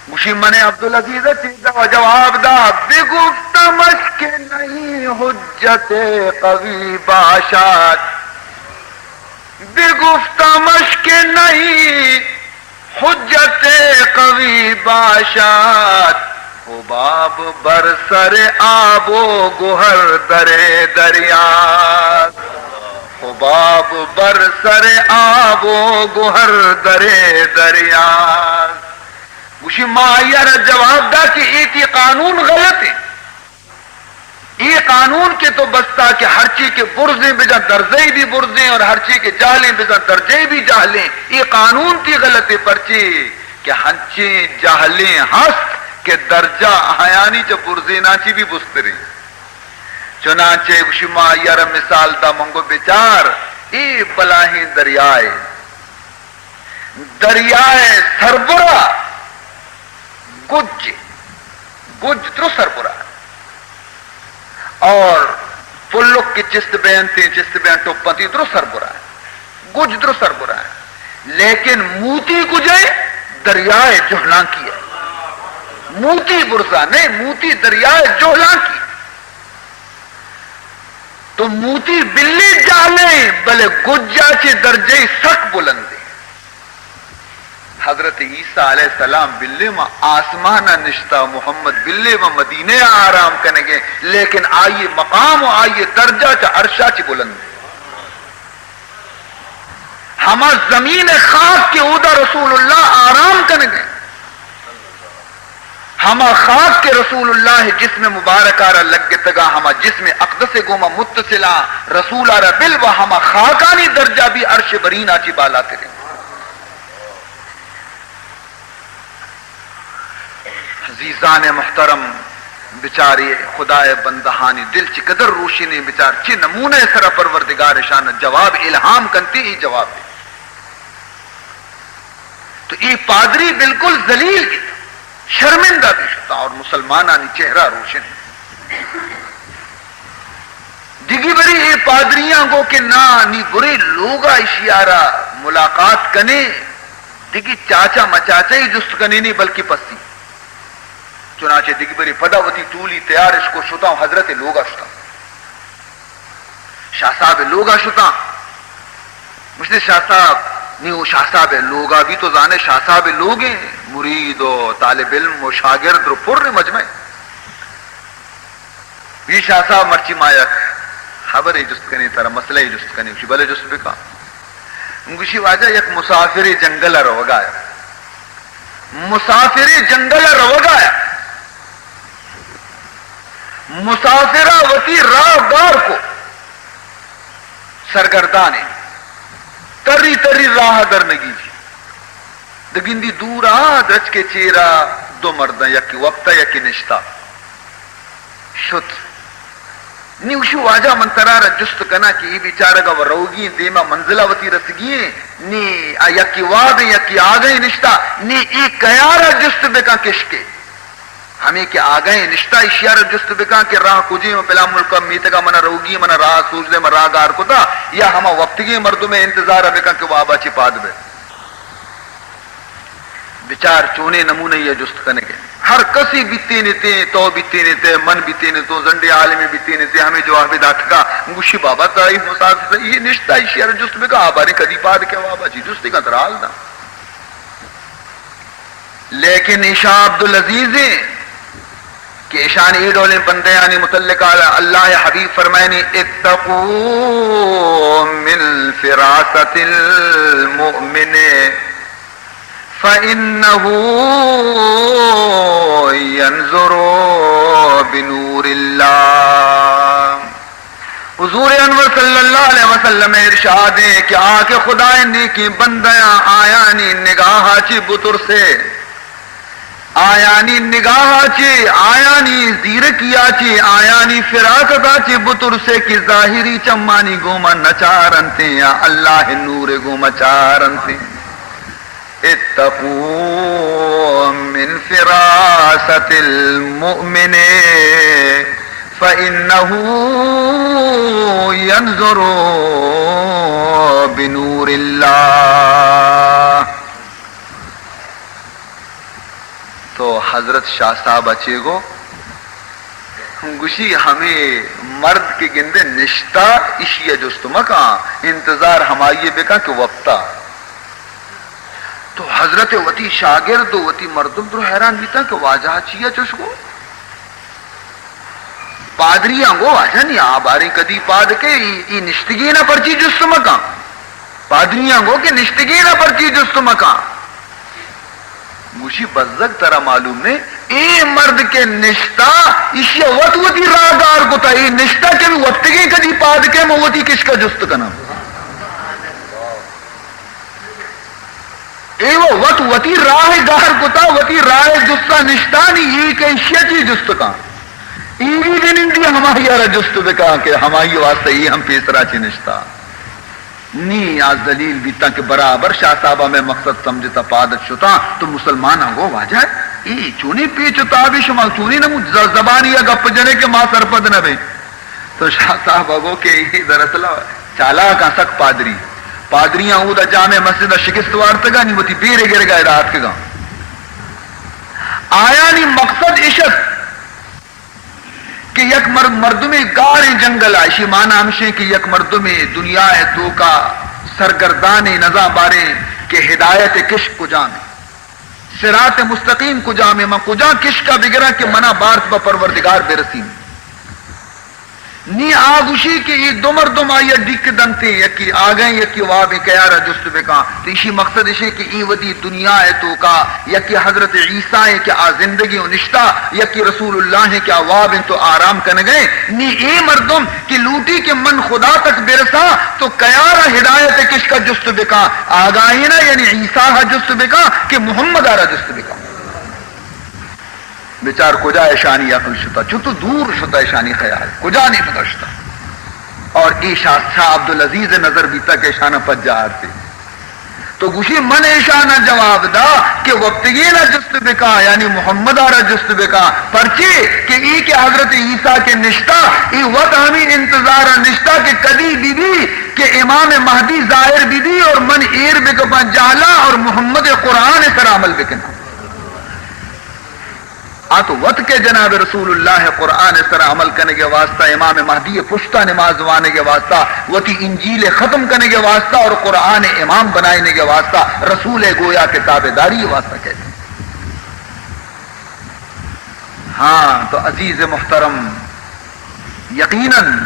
مشی من عبدالعزیز چیزہ جواب دا بگفت مشک نہیں حجت قوی باشد، بگفت مشک نہیں حجت قوی باشد، حباب بر سر آب و گہر در دریا، حباب بر سر آب و گہر در دریا. مجھے معیار جواب دا کہ ایتی قانون غلط ہے. یہ قانون کے تو بستا کہ ہر چیز کے برزیں بجا درجے بھی برزیں اور ہر چیز کے جاہلیں بجا درجے بھی جاہلیں. یہ قانون تھی غلط ہے پرچی کہ ہنچیں جاہلیں ہست کہ درجہ حیانی چا برزیں ناچی بھی بستریں. چنانچہ شما یار مثال دا منگو بیچار ای بلاہیں دریائے، دریائے سربرا گج درو سربرا اور پلک کی چست بین تھی، چست بین ٹوپتی درو سربرا ہے، گج درو سربرا ہے. لیکن موتی گجے دریائے جوہلاں کی ہے، موتی برزا نہیں، موتی دریائے جوہلاں کی. تو موتی بلی جالیں بلے گجا چے درجے سک بلندے. حضرت عیسیٰ علیہ السلام بلے میں آسمانہ نشتہ، محمد بلے میں مدینے آرام کرنے گے، لیکن آئیے مقام و آئیے درجہ چا عرشہ چے بلندے. ہما زمین خاک کے اودا رسول اللہ آرام کرنے گے، ہما خاک کے رسول اللہ جسم مبارک آرہ لگ تگا، ہما جسم اقدس گوما متصلہ رسول آرہ بلوہ ہما خاکانی درجہ بھی عرش برین آچی بالا ترے. عزیزان محترم بچاری خدای بندہانی دل چی قدر روشنی بچار چی نمونے سر پروردگار شان جواب الہام کنتی ہی جواب دے. تو یہ پادری بالکل ذلیل کی تھا، شرمندہ بھی شتا اور مسلمانانی چہرہ روشن. دیگی بری یہ پادریاں گو کہ نا نی برے لوگا اشیارہ ملاقات کنے، دیگی چاچا مچاچا ہی جست کنے نہیں بلکہ پسی. چنانچہ دیگی بری پدا وطی طولی تیار اس کو شتا ہوں حضرت لوگا شتا، شاہ صاحب لوگا شتا مجھ سے شاہ صاحب نہیں، وہ شاہ صاحب ہے لوگا بھی تو جانے شاہ صاحب لوگ ہیں، مرید و طالب علم و شاگرد پر مجمع یہ شاہ صاحب مرچی مایا خبر ہے جست کنی ترا مسئلہ ہی جست کنی اسی بلے جست بکا انگوشی واجہ یک مسافر جنگل روگایا، مسافر جنگل روگایا، مسافرہ وتی راہ دار کو سرگردانے تری تری راہ در نگی جی دگندی دورا درچ کے چیرا دو مردہ یکی وقتا یکی نشتا شد نیوشو واجہ منترارا جست کنا کہ یہ بیچارہ گا وروگی دیما منزلہ وتی رسگی نی یکی واد یکی آگئی نشتا نی ایک کیارا جست بکا کشکے ہمیں کہ آگئے نشتا اشیار جست بکا کہ راہ کجی میں پلا ملکا میتگا منا روگی منا راہ سوچ دے منا راہ گار کو تا یا ہما وقتگی مردوں میں انتظار بکا کہ وابا چی پاد بے بچار چونے نمونے یہ جست کنے گے ہر کسی بیتی نیتے تو بیتی نیتے من بیتی نیتو زنڈی عالمی بیتی نیتے ہمیں جواب داتکا گوشی بابا تائی مسافر یہ نشتا اشیار جست بکا آباری کدی پاد کے وابا چی جستی کا درال دا لیکن عشاء عبدالعزیز کہ ایشان ایڈولیں بندے یعنی متعلق اللہ حبیب فرمائنی اتقو من فراست المؤمن فإنه ينظر بنور اللہ حضور انور صلی اللہ علیہ وسلم ارشاد ہے کہ آکے خدا نیکی بندیاں آیانی نگاہ چی بطر سے آیانی نگاہ چی آیانی زیرکیا چی آیانی فراقتا چی بطر سے کی ظاہری چمانی گوما نچارنتے یا اللہ نور گوما چارنتے اتقو من فراست المؤمن فإنه ينظر بنور اللہ. تو حضرت شاہ صاحب اچھے گو گوشی ہمیں مرد کے گندے نشتہ اشیاء جستمکا انتظار ہمائیے بکا کہ وقتا تو حضرت وتی شاگرد وتی مردم تو حیران بیتا کہ واجہ چیا چشکو پادری آنگو واجہ نہیں آباری کدی پاد کے ای نشتگی نہ پرچی جستمکا پادری آنگو کہ نشتگی نہ پرچی جستمکا گوشی بزرگ ترا معلوم نے اے مرد کے نشتہ اشیا وط وطی راہدار کو تا اے نشتہ کے بھی وقت کے کدی پاد کے موتی کس کا جست کنا اے وہ وط وطی راہدار کو تا وطی راہ جستہ نشتہ نہیں یہ کہ اشیا چی جست کا ایوی دن اندی ہماری آرہ جست بکا کہ ہماری واسطہ یہ ہم پیسرا چی نشتہ نی آج دلیل بیتا کہ برابر شاہ صاحبہ میں مقصد سمجھتا پادت شتا تو مسلمان آگو واجہ ہے ای چونی پیچتا بھی شما چونی نمو زبانی یا گپ جنے کے ماں سرپد نہ بے تو شاہ صاحب آگو کہ یہ دراصل چالا کا سک پادریاں اودا جامع مسجد شکست وارتگا نہیں ہوتی بیرے گر گئے رات کے گا آیا نہیں مقصد عشق کہ یک مردمی گارے جنگل آئیشی مانا ہمشے کہ یک مردمی دنیا ہے تو کا سرگردان نظام بارے کہ ہدایت کشک کو جامے صراط مستقیم کو جامے ماں کجا کشک کا بگرا کہ منا بارت با پروردگار برسیم نی آگوشی کہ یہ دو مردم آئیے ڈک دنتے یکی آگئیں یکی وابیں کیارا جست بکا تو اسی مقصد ہے کہ ای ودی دنیا ہے تو کا یکی حضرت عیسیٰ ہے کہ آ زندگی و نشتہ یکی رسول اللہ ہے کہ آ وابیں تو آرام کرنے گئے نی اے مردم کہ لوٹی کے من خدا تک برسا تو کیارا ہدایت کش کا جست بکا آگاہینا یعنی عیسیٰ جست بکا کہ محمد آرہ جست بکا بیچار کجا ایشانی عقل شتا چھتو دور شتا ایشانی خیال کجا نہیں پتا شتا اور ایشا شاہ عبدالعزیز نظر بیتا کہ ایشانہ پت جار تھی تو گوشی من ایشانہ جواب دا کہ وقتگی نہ جست بکا یعنی محمد آرہ جست بکا پرچے کہ ای کے حضرت عیسیٰ کے نشتہ ای وقت ہمیں انتظارہ نشتہ کہ کدی بی بی کہ امام مہدی ظاہر بی بی اور من ایر بکپا جہلا اور محمد قرآن سر عمل بکنا آت وط کے جناب رسول اللہ قرآن اس طرح عمل کرنے کے واسطہ، امام مہدی پشتہ نماز وانے کے واسطہ، وتی انجیل ختم کرنے کے واسطہ اور قرآن امام بنانے کے واسطہ، رسول گویا کے تابعداری کے واسطہ کہتے ہیں۔ ہاں تو عزیز محترم، یقیناً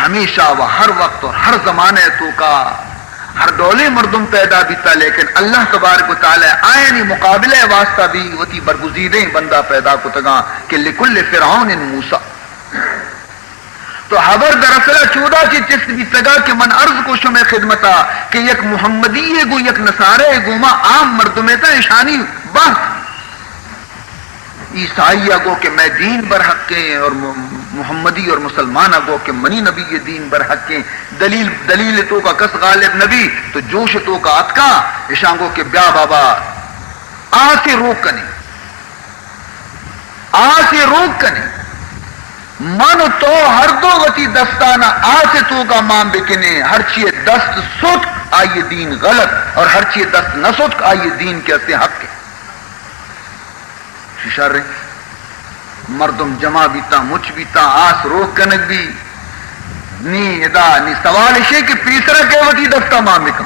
ہمیشہ و ہر وقت اور ہر زمانے تو کا ہر دولے مردم پیدا بیتا، لیکن اللہ تبارک و تعالی آئینی مقابلے واسطہ بھی وتی برگزیدیں بندہ پیدا کو تگا کہ لکل فرعون موسیٰ۔ تو حبر دراصل 14 کی چست بھی تگا کہ من عرض کو شمع خدمتا کہ یک محمدی گو یک نصارے گو ما عام مردمیں تا اشانی بات عیسائی گو کہ میں دین برحق کے، اور محمدی اور مسلمان گو کہ منی نبی یہ دین برحق کے، دلیل تو کا کس غالب نبی تو جوش تو کا اتکا اشانگو کہ بیا بابا آسے روک کنی، آسے روک کنی من تو ہر دو وتی دستانہ آسے تو کا مام بکنے، ہر چیئے دست صدق آئیے دین غلط، اور ہر چیئے دست نہ صدق آئیے دین کے اسے حق کے شر مردم جمع بیتا مچ بیتا آس روک کنک بھی نی ادا نی سوال شے کہ پیسرا کے وتی دستا مام بکا،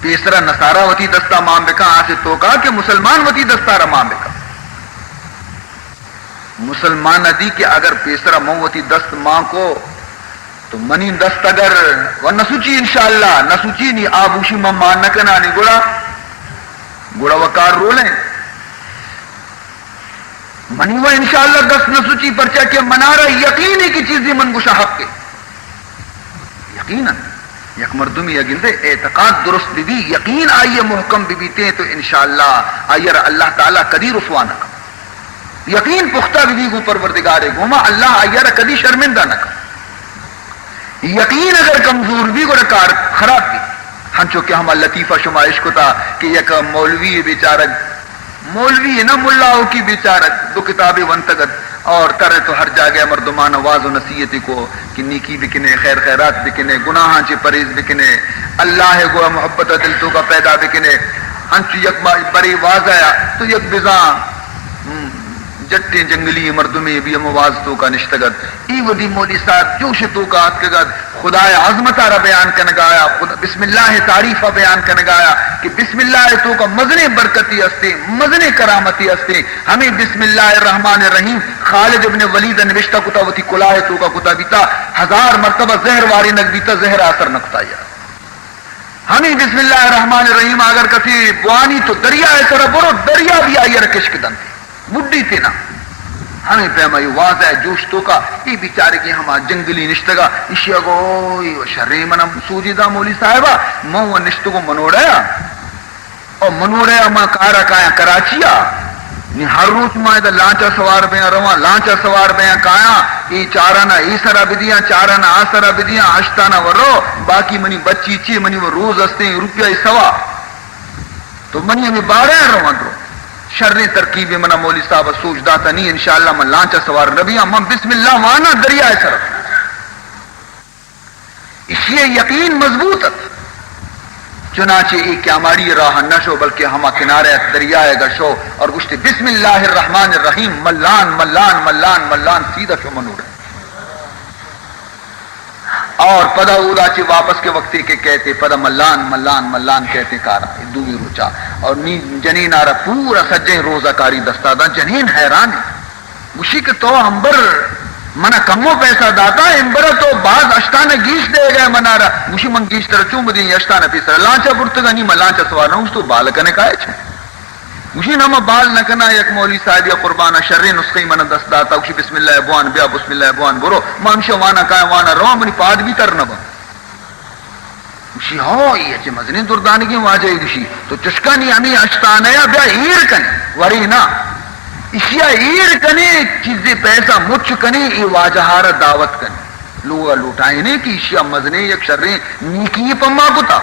پیسرا نصارہ وتی دستا مام بکا، آسے تو کہا کہ مسلمان وتی دستا را مام بکا، مسلمان ندی کہ اگر پیسرا مو وتی دست ماں کو تو منی دست اگر و نسوچی انشاءاللہ نسوچی نی آبوشی ممان نکنا نی گوڑا وکار رولیں منی وہ انشاءاللہ دست نسوچی پرچا کہ منارہ یقینی کی چیزی من گشا حق کے یقیناً یک مردمی اگندے اعتقاد درست بھی یقین آئیے محکم بھی بیتے ہیں تو انشاءاللہ آئیر اللہ تعالیٰ کدی رسوا نہ کر، یقین پختہ بھی کو پروردگار گوما اللہ آئیر کدی شرمندہ نہ کر، یقین اگر کمزور بھی کو رکار خراب بھی ہنچو کہ ہم لطیفہ شمائش کو تھا کہ یک مولوی بیچارہ مولوی نہ ملاؤ کی بیچارت دو کتابیں ونتگت اور کرے تو ہر جاگہ مردمان آواز و نصیحت کو کہ نیکی بکنے، خیر خیرات بکنے، گناہاں چے پریز بکنے، اللہ گو محبت دل تو کا پیدا بکنے، ہنچ یک بری واز آیا تو یک بزاں جٹے جنگلی مردمی بھی ہم آواز تو کا نشتگت ای ودی مولی صاحب جوش تو کا اتکگت خدا عظمتہ را بیان کنگایا، بسم اللہ تعریفہ بیان کنگایا کہ بسم اللہ تو کا مزنے برکتی استے، مزنے کرامتی استے، ہمیں بسم اللہ الرحمن الرحیم خالد ابن ولید نوشتہ کتا وتی کلاہ تو کا کتا بیتا 1000 مرتبہ زہر واری نک بیتا زہر اثر نکتا یا ہمیں بسم اللہ الرحمن الرحیم اگر کسی بوانی تو دریا ایسا برو دریا بھی آئی رکشک دن تھی بڈی تھی نا ہمیں پیمائی واضح جوش تو کا یہ بیچارے کی ہما جنگلی نشتگا اشیا گوئی و شرری منم سوجیدہ مولی صاحبہ مو نشتگو منوڑیا اور منوڑیا ما کارا کایا کراچیا نی ہر روز ماں دا لانچا سوار بیاں رواں لانچا سوار بیاں کایا ای چارانا ای سرا بدیاں چارانا آ سرا بدیاں آشتانا ورو باقی منی بچی چی منی وہ روز ہستے روپیہ سوا تو منی ہمیں 12 رواں درو شرری ترکیب منا مولی صاحب سوچ داتا نہیں انشاءاللہ من لانچا سوار نبیاں من بسم اللہ وانا دریا ہے سر اس لیے یقین مضبوطت چنانچہ ایک کیا ہماری راہ نہ شو بلکہ ہما کنارے دریا ہے گشو اور گشتے بسم اللہ الرحمن الرحیم ملان ملان ملان ملان سیدھا شو منور ہے اور پدا اودا چی واپس کے وقتی کے کہتے پدا ملان ملان ملان کہتے کارا دوی روچا اور جنین آرہ پورا سجیں روزہ کاری دستادا جنین حیران ہے گوشی کہ تو ہمبر منا کمو پیسہ داتا امبرا تو بعض اشتانہ گیش دے گئے منا رہا گوشی من گیش تر چوم دیں اشتانہ پیسہ لانچا برتگا نہیں من لانچا سوارنا اس تو بالکنے کائے چھے گوشی نما بال نکنا یک مولی صاحب یا قربانہ شرری نسخی من دست داتا گوشی بسم اللہ بوان بیا بسم اللہ بوان برو مامشا وانا کائے وانا رو منی پاد بھی تر نبا گوشی ہو یہ چے مزنی دردانگی واجہی گوشی تو چشکا نہیں ہمیں اشتانہ یا بیا ایر کنے وری نا اشیا ایر کنے چیزیں پیسہ مچ کنے ای واجہار دعوت کنے لوگا لوٹائیں نے کہ اشیا مزنے یک شرری نیکی پما کتا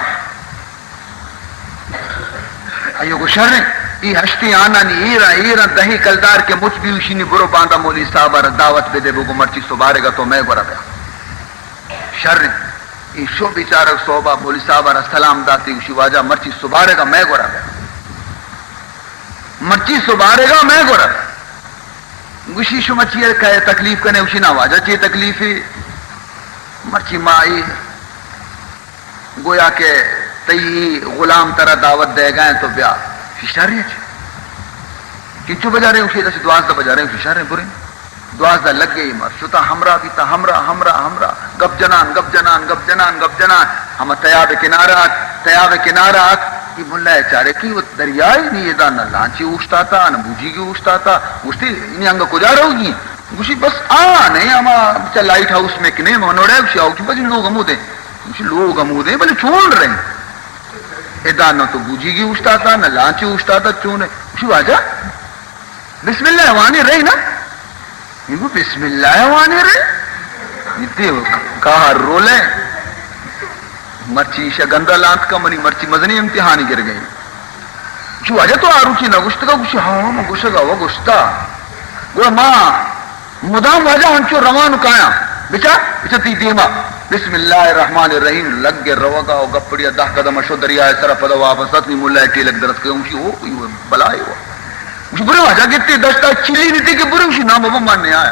ایو کو شرری ای ہشتی آنا نی ایرا دہی کلدار کے مچ بھی اسی نی برو باندھا مولی صاحب را دعوت بے دے بگو مرچی سبارے گا تو میں گورا بیا شرری ای شو بیچارہ صوبہ مولی صاحب را سلام داتی اسی واجہ مرچی سبارے گا میں گورا بیا مرچی سبارے گا میں گورا گوشی شو مچی کہے تکلیف کنے اسی نہ واجہ چی تکلیفی مرچی مائی گویا کہ تی غلام ترہ دعوت دے گئے تو بیا فیشا رہی ہے کچو بجا رہے ہیں اسی دس دواز دا بجا رہے ہیں فیشا رہے ہیں برے دواز دا لگ گئی مر شتا ہمراہ بیتا ہمراہ گب جنان ہم تیاب کنارہ کی ملہ چارے کی وہ دریائی نہیں یہ دا نہ لانچی اوشتا تھا نہ بوجھی کی اوشتا تھا اوشتی انہیں انگا کجا رہو گی گوشی بس نہیں ہما بچہ لائٹ ہاؤس میں کنے منوڑے گوشی آؤ چی بس لوگ ہمو دیں بلے چھوڑ رہے ہیں ادا نہ تو بوجھی کی اوشتا تھا نہ لانچی اوشتا تھا چونے گوشی واجہ بسم اللہ وانی رہی نا یہ بسم اللہ وانی رہی یہ کہا رولے مرچی شگندہ لانت کا منی مرچی مزنی امتحانی گر گئی جو آجا تو آروچی نہ گوشت کا گوشی ہاں میں گوشت گا وہ گوشتا گوڑا ماں مدام واجہ ہنچو روانو کایا بچا تی دیما بسم اللہ الرحمن الرحیم لگ گے روگا و گپڑیا 10 قدم اشو دریائے سر پدا واپس اتنی ملہ کی لگ درست کرے گوشی ہو بلائے ہوا گوشی برے واجہ گتی دشتا چلی نہیں تھی کہ برے گوشی نام بابا ماننے آیا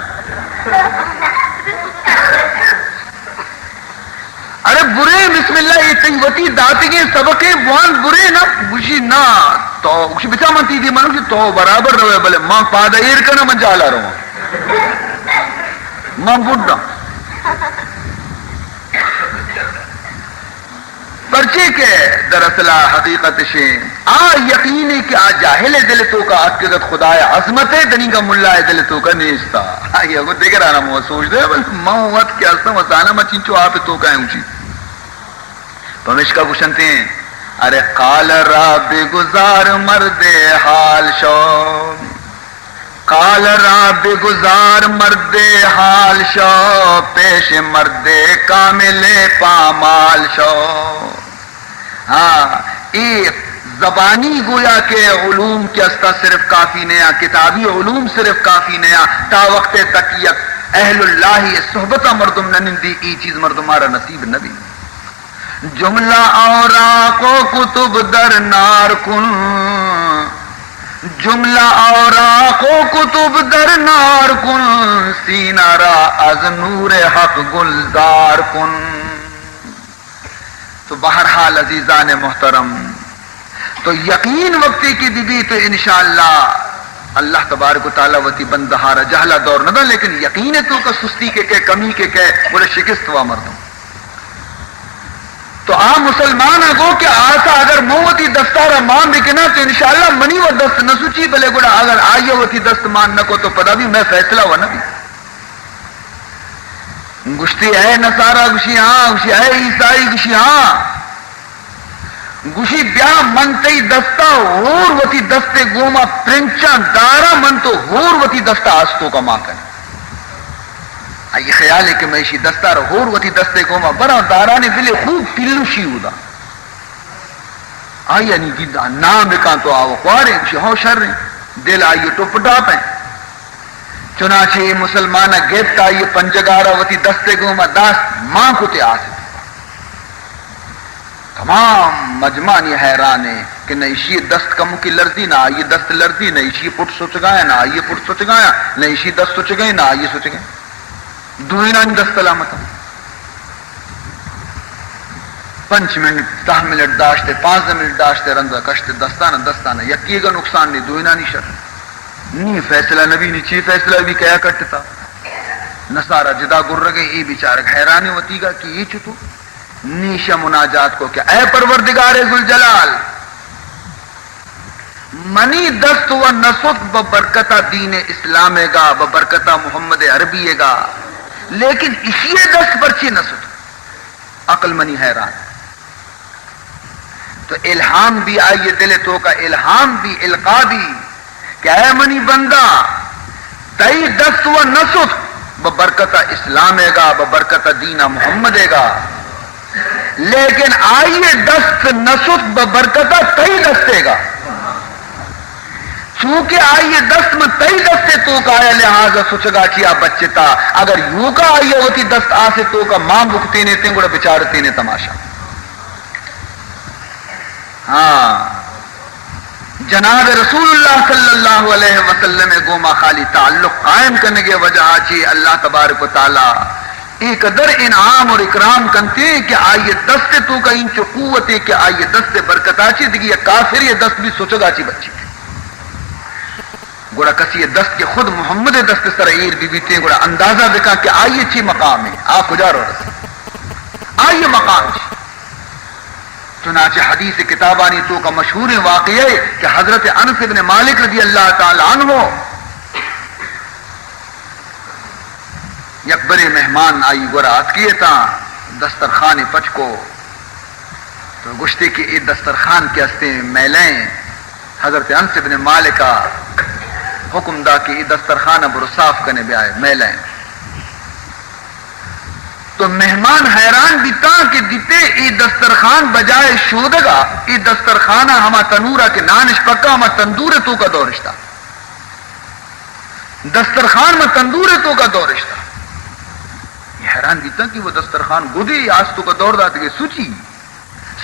ارے برے بسم اللہ یہ تنگوتی داتی کے سبقے وان برے نا گوشی نا تو گوشی بچا منتی دی منو تو برابر روے بلے ماں پادا ایر کرنا من جالا رہا ماں بڑھنا پرچے کے دراصلہ حقیقت شین یقینی کہ جاہل دل تو کا اتقت خدا عظمت دنی کا ملا دل تو کا نیستا یہ کو دیکھ رہا نا مو سوچ دے بل موت کیا استا وسانا ما چنچو آپ تو کا اونچی تو ہم اس کا گوشنتے ہیں ارے قال رب گزار مرد حال شو قال رب گزار مرد حال شو پیش مرد کامل پامال شو ہاں ایک زبانی گویا کے علوم کے استا صرف کافی نیا کتابی علوم صرف کافی نیا تا وقت تک یک اہل اللہ صحبتہ مردم نندی ای چیز مردمارا نصیب نبی جملہ اوراق و کتب در نار کن جملہ اوراق و کتب در نار کن سینہ را از نور حق گلزار کن. تو بہرحال عزیزان محترم تو یقین وقتی کی دیبی تو انشاءاللہ اللہ تبارک و تعالی وتی بندہارا جہلا دور نہ لیکن یقین تو کا سستی کے کمی کے بولے شکست ہوا مردوں تو آ مسلمان اگو کہ آسا اگر موتی دستارا مان بکنا تو انشاءاللہ منی و دست نہ سوچی بلے گوڑا اگر آئیے ہوتی دست مان نہ کو تو پدا بھی میں فیصلہ ہوا نبی گشتی ہے نصارہ گشی ہاں گشی ہے عیسائی گشی ہاں گوشی بیا منتی دستا ہور وتی دستے گوما پرنچا دارا من تو ہور وتی دستا آستو کا ماں کرے یہ خیال ہے کہ میں اسی دستا رہا ہور وتی دستے گوما برا دارا نے بلے خوب پلو شیو دا آئی یعنی کی نام بکان تو آو خوارے گوشی ہاں شر رہے دل آئیے تو پٹاپ ہیں چنانچہ مسلمانہ گیبتا آئیے پنجگارا وتی دستے گوما داست ماں کو تے آسے تمام مجمع یہ حیران ہے کہ نہ اسی دست کمو کی لرزی نہ آئیے دست لرزی نہ اسی پٹ سوچ گایا نہ آئیے پٹ سوچ گایا نہ اسی دست سوچ گئے نہ آئیے سوچ گئے دوئینا ان دست سلامت 5 منٹ 10 منٹ داشتے 5 منٹ داشتے رندہ کشتے دستانہ یکی گا نقصان نہیں دوئینا نہیں شر نہیں فیصلہ نبی نہیں چی فیصلہ بھی کیا کرتے تھا نصارہ جدا گر رگے ای بیچارک حیرانی ہوتی گا کہ یہ چھتو نیشہ مناجات کو کیا اے پروردگار ذوالجلال منی دست و نسخ ببرکتہ دین اسلام گا ببرکتہ محمد عربی گا لیکن اسی دست پرچی نسخ عقل منی حیران تو الہام بھی آئیے دل تو کا الہام بھی القا بھی کہ اے منی بندہ تئی دست و نسخ ببرکتہ اسلام گا ببرکتہ دین محمد گا لیکن آئیے دست نسخ ببرکتہ تئی دستے گا چونکہ آئیے دست میں تئی دستے تو کا آیا لہذا سوچگا چیا بچے تا اگر یوں کا آئیے ہوتی دست آسے تو کا ماں بکتے نے تیں گوڑا بچارتے نے تماشا ہاں جناب رسول اللہ صلی اللہ علیہ وسلم گوما خالی تعلق قائم کرنے کے وجہ چی اللہ تبارک و تعالی ایک در انعام اور اکرام کنتے کہ آئیے دست تو کا انچو قوت ہے کہ آئیے دست برکتا چی دیکھئے کافر یہ دست بھی سوچگا چی بچی تھے گوڑا کسی دست کے خود محمد دست سرعیر بھی بیتے ہیں گوڑا اندازہ دکھا کہ آئیے چی مقام ہے آپ خجارو رسل آئیے مقام چی چنانچہ حدیث کتابانی تو کا مشہور واقعہ ہے کہ حضرت انس بن مالک رضی اللہ تعالی عنہ یک بڑے مہمان آئی گورات کیے تا دسترخوان پچ کو تو گشتے کی اے دسترخوان کے ہستے میلیں حضرت انس بن مالک کا حکم دا کہ اے دسترخوان اب صاف کرنے بھی آئے میلیں تو مہمان حیران بیتا کہ دیتے ای دسترخوان بجائے شودگا ای دسترخانہ ہما تنورہ کے نانش پکا ہما تندور تو کا دورشتا دسترخوان میں تندور تو کا دورشتا یہ حیران بیتا کہ وہ دسترخوان گودی آج تو کا دور داتے کہ سوچی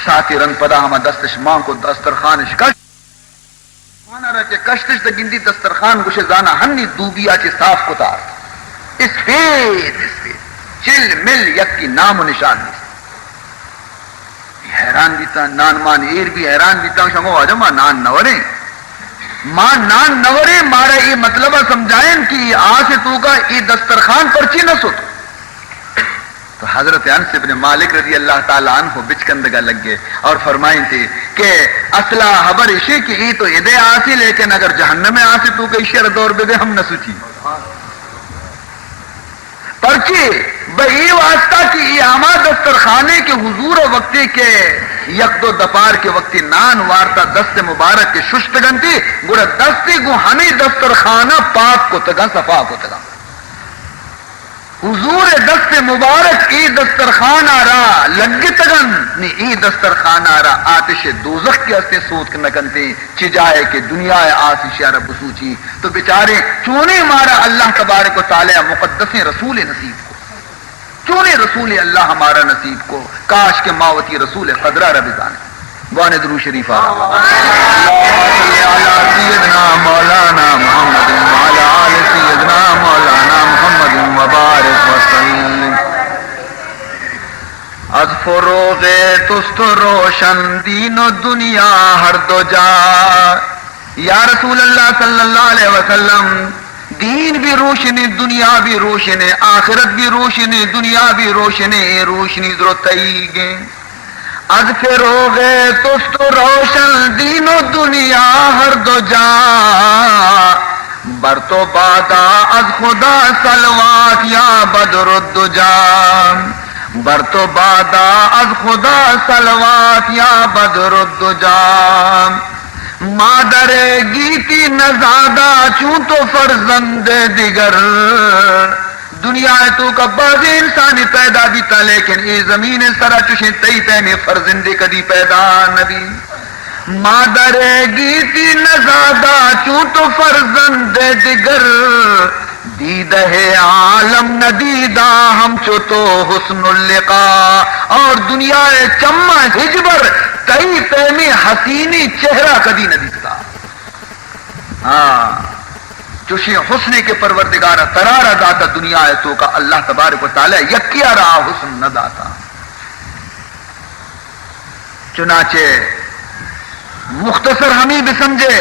ساتھی رنگ پدا ہما دستش ماں کو دسترخوانش کشت مانا رہا کہ کشتش دا گندی دسترخوان گوشے زانا ہنی دوبیا چے صاف کتار اس پید چل مل یک کی نام و نشان نہیں حیران بیتا نان مان ایر بھی حیران بیتا شنگو آجا ماں نان نورے ماں نان نورے مارا یہ مطلبہ سمجھائیں کہ آسے تو کا یہ دسترخوان پرچی نہ سو تو حضرت انس بن مالک رضی اللہ تعالیٰ عنہ بچکندگا لگ گئے اور فرمائیں تھے کہ اصلا حبر اشے کی ای تو ادے آسی لیکن اگر جہنم میں آسی تو کا اشار دور بے دے ہم نہ سوچی پرچی بئی واسطہ کی یہ آما دسترخانے کے حضور و وقتی کے یک دو دپار کے وقتی نان وارتا دست مبارک کے ششتگن تھی گوڑا دستی گو ہمیں دسترخانہ پاک کو تگا صفا کو تگا حضور دست مبارک ای دسترخانہ را لگی تگن نی ای دسترخانہ را آتش دوزخ کے ہستے سوت نکنتے چجائے کہ دنیا آتش یا رب سوچی تو بیچارے چونے مارا اللہ تبارک و تعالی مقدس رسول نصیب کو چونے رسول اللہ ہمارا نصیب کو کاش کے ماوتی رسول قدرہ رب جانے گوانے درو شریفہ سیدنا مولانا محمد وعلا آل سیدنا مولانا محمد مبارک وسلم از فروغ تست روشن دین و دنیا ہر دو جا یا رسول اللہ صلی اللہ علیہ وسلم دین بھی روشنی دنیا بھی روشنی آخرت بھی روشنی دنیا بھی روشنی روشنی ضرورت گے از فروغ تست روشن دین و دنیا ہر دو جا بر تو بادا از خدا سلوات یا بدر الدجا بر تو بادا از خدا سلوات یا بدر الدجا مادر گیتی نزادہ چون تو فرزند دیگر دنیا تو کا بعض انسانی پیدا بھی تھا لیکن یہ زمین سرا چشیں تئی تیمی فرزندے کدی پیدا نبی مادر گیتی نزادہ چون تو فرزند دیگر دیدہ عالم ندیدہ ہم چو تو حسن اللقاء اور دنیا چمہ ہجبر تئی تیمی حسینی چہرہ کدی ندیدہ چوشی حسن کے پروردگار ترارہ داتا دنیا ہے تو کا اللہ تبارک و تعالی یکیا رہا حسن نہ داتا چنانچہ مختصر ہمیں بھی سمجھے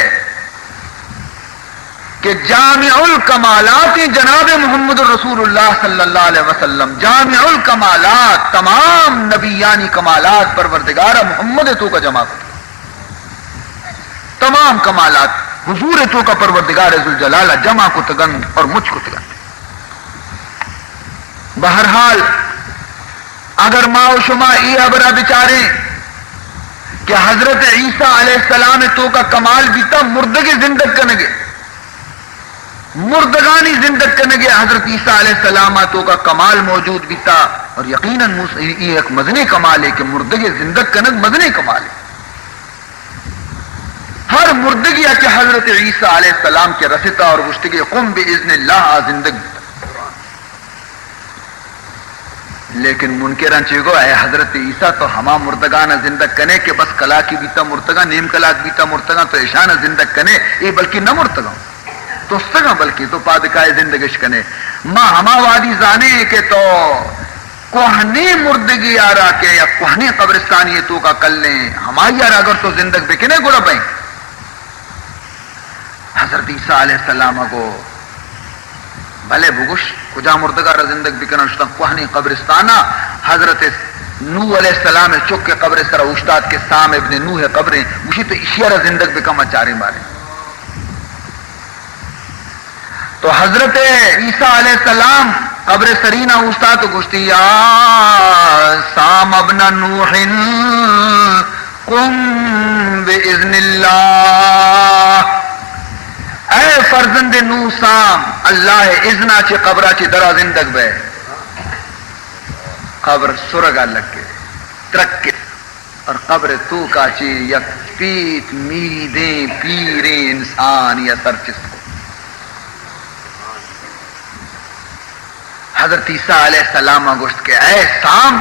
کہ جامع الکمالات جناب محمد رسول اللہ صلی اللہ علیہ وسلم جامع الکمالات تمام نبیانی کمالات پروردگار محمد تو کا جمع تمام کمالات حضور تو کا پروردگار ذوالجلالہ جمع کو تگن اور مجھ کو تگن بہرحال اگر ماں و شما ای ابرا بچارے کہ حضرت عیسیٰ علیہ السلام تو کا کمال بیتا مردگی زندگ کنگے مردگانی زندگ کنگے حضرت عیسیٰ علیہ السلام تو کا کمال موجود بیتا اور یقیناً یہ ایک مزنی کمال ہے کہ مردگی زندگ کنگ مزنی کمال ہے ہر مردگی کہ حضرت عیسیٰ علیہ السلام کے رسطہ اور گشتگی قم باذن اللہ زندگی لیکن منکران چیگو اے حضرت عیسیٰ تو ہما مردگانا زندگ کنے کہ بس کلا کی بیتا مرتگا نیم کلاک بیتا مرتگا تو ایشانا زندگ کنے ای بلکہ نہ مرتگا تو سگا بلکہ تو پادکائے زندگش کنے ماں ہما وادی زانے کہ تو کوہنی مردگی آرا کے یا کوہنی قبرستانی تو کا کل لیں ہمائی آرا اگر تو زندگ بکنے گوڑا بائیں حضرت عیسیٰ علیہ السلام کو بھلے بگوش کجا مردگار زندگ بکنا شتا کوہنی قبرستانہ حضرت نوح علیہ السلام چک کے قبر سر استاد کے سام ابن نوح قبریں اسی تو اشیارہ زندگ بکما چارے مارے تو حضرت عیسیٰ علیہ السلام قبر سرینہ استاد گشتی یا سام ابن نوح قم باذن اللہ اے فرزند نو سام اللہ اذنا چی قبرہ چی درا زندگ بے قبر سرگا لگے ترکے اور قبر تو کا چی یک پیت میدیں پیریں انسان یا سرچس کو حضرت عیسیٰ علیہ السلام گوشت کے اے سام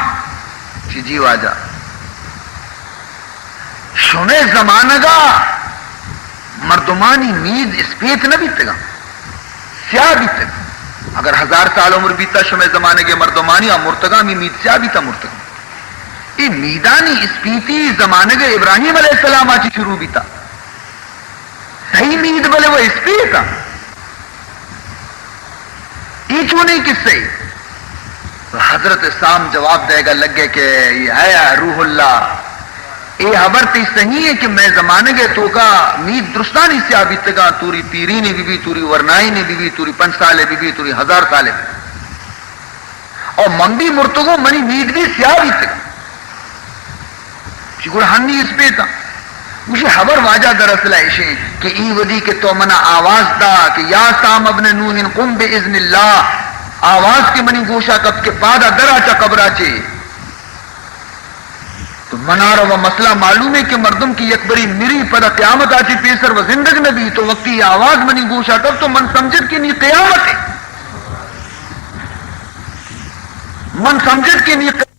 چی جی واجہ شنے زمانہ گا مردمانی مید اسپیت نہ بیتے گا سیاہ بیتے گا اگر 1000 سال عمر بیتا شمع زمانے کے مردمانی اور مرتگا میں مید سیاہ بیتا مرتگا یہ میدانی اسپیتی زمانے کے ابراہیم علیہ السلام آچی شروع بیتا صحیح مید بلے وہ اسپیتا یہ چوں نہیں کس سے تو حضرت سام جواب دے گا لگے کہ یہ ہے روح اللہ اے خبر تی صحیح ہے کہ میں زمانے کے تو کا مید درستانی سے آبیت گا توری Perini be be توری ورنائنی be be توری 5 سالے بی بی توری 1000 سالے اور منگی مرتگو منی مید بھی سیاہ بیت گا چکر ہنی اس پہ تھا مجھے خبر واجہ دراصل ایشیں کہ ای ودی کے تو منا آواز دا کہ یا سام ابن نوح قم باذن اللہ آواز کے منی گوشا کب کے پادا درا چا قبرا چے تو منارا و مسئلہ معلوم ہے کہ مردم کی یک بری میری پدا قیامت آتی پیسر و زندگ نبی تو وقتی آواز منی گوشا تب تو من سمجھت کی نہیں قیامت ہے من سمجھت کی نہیں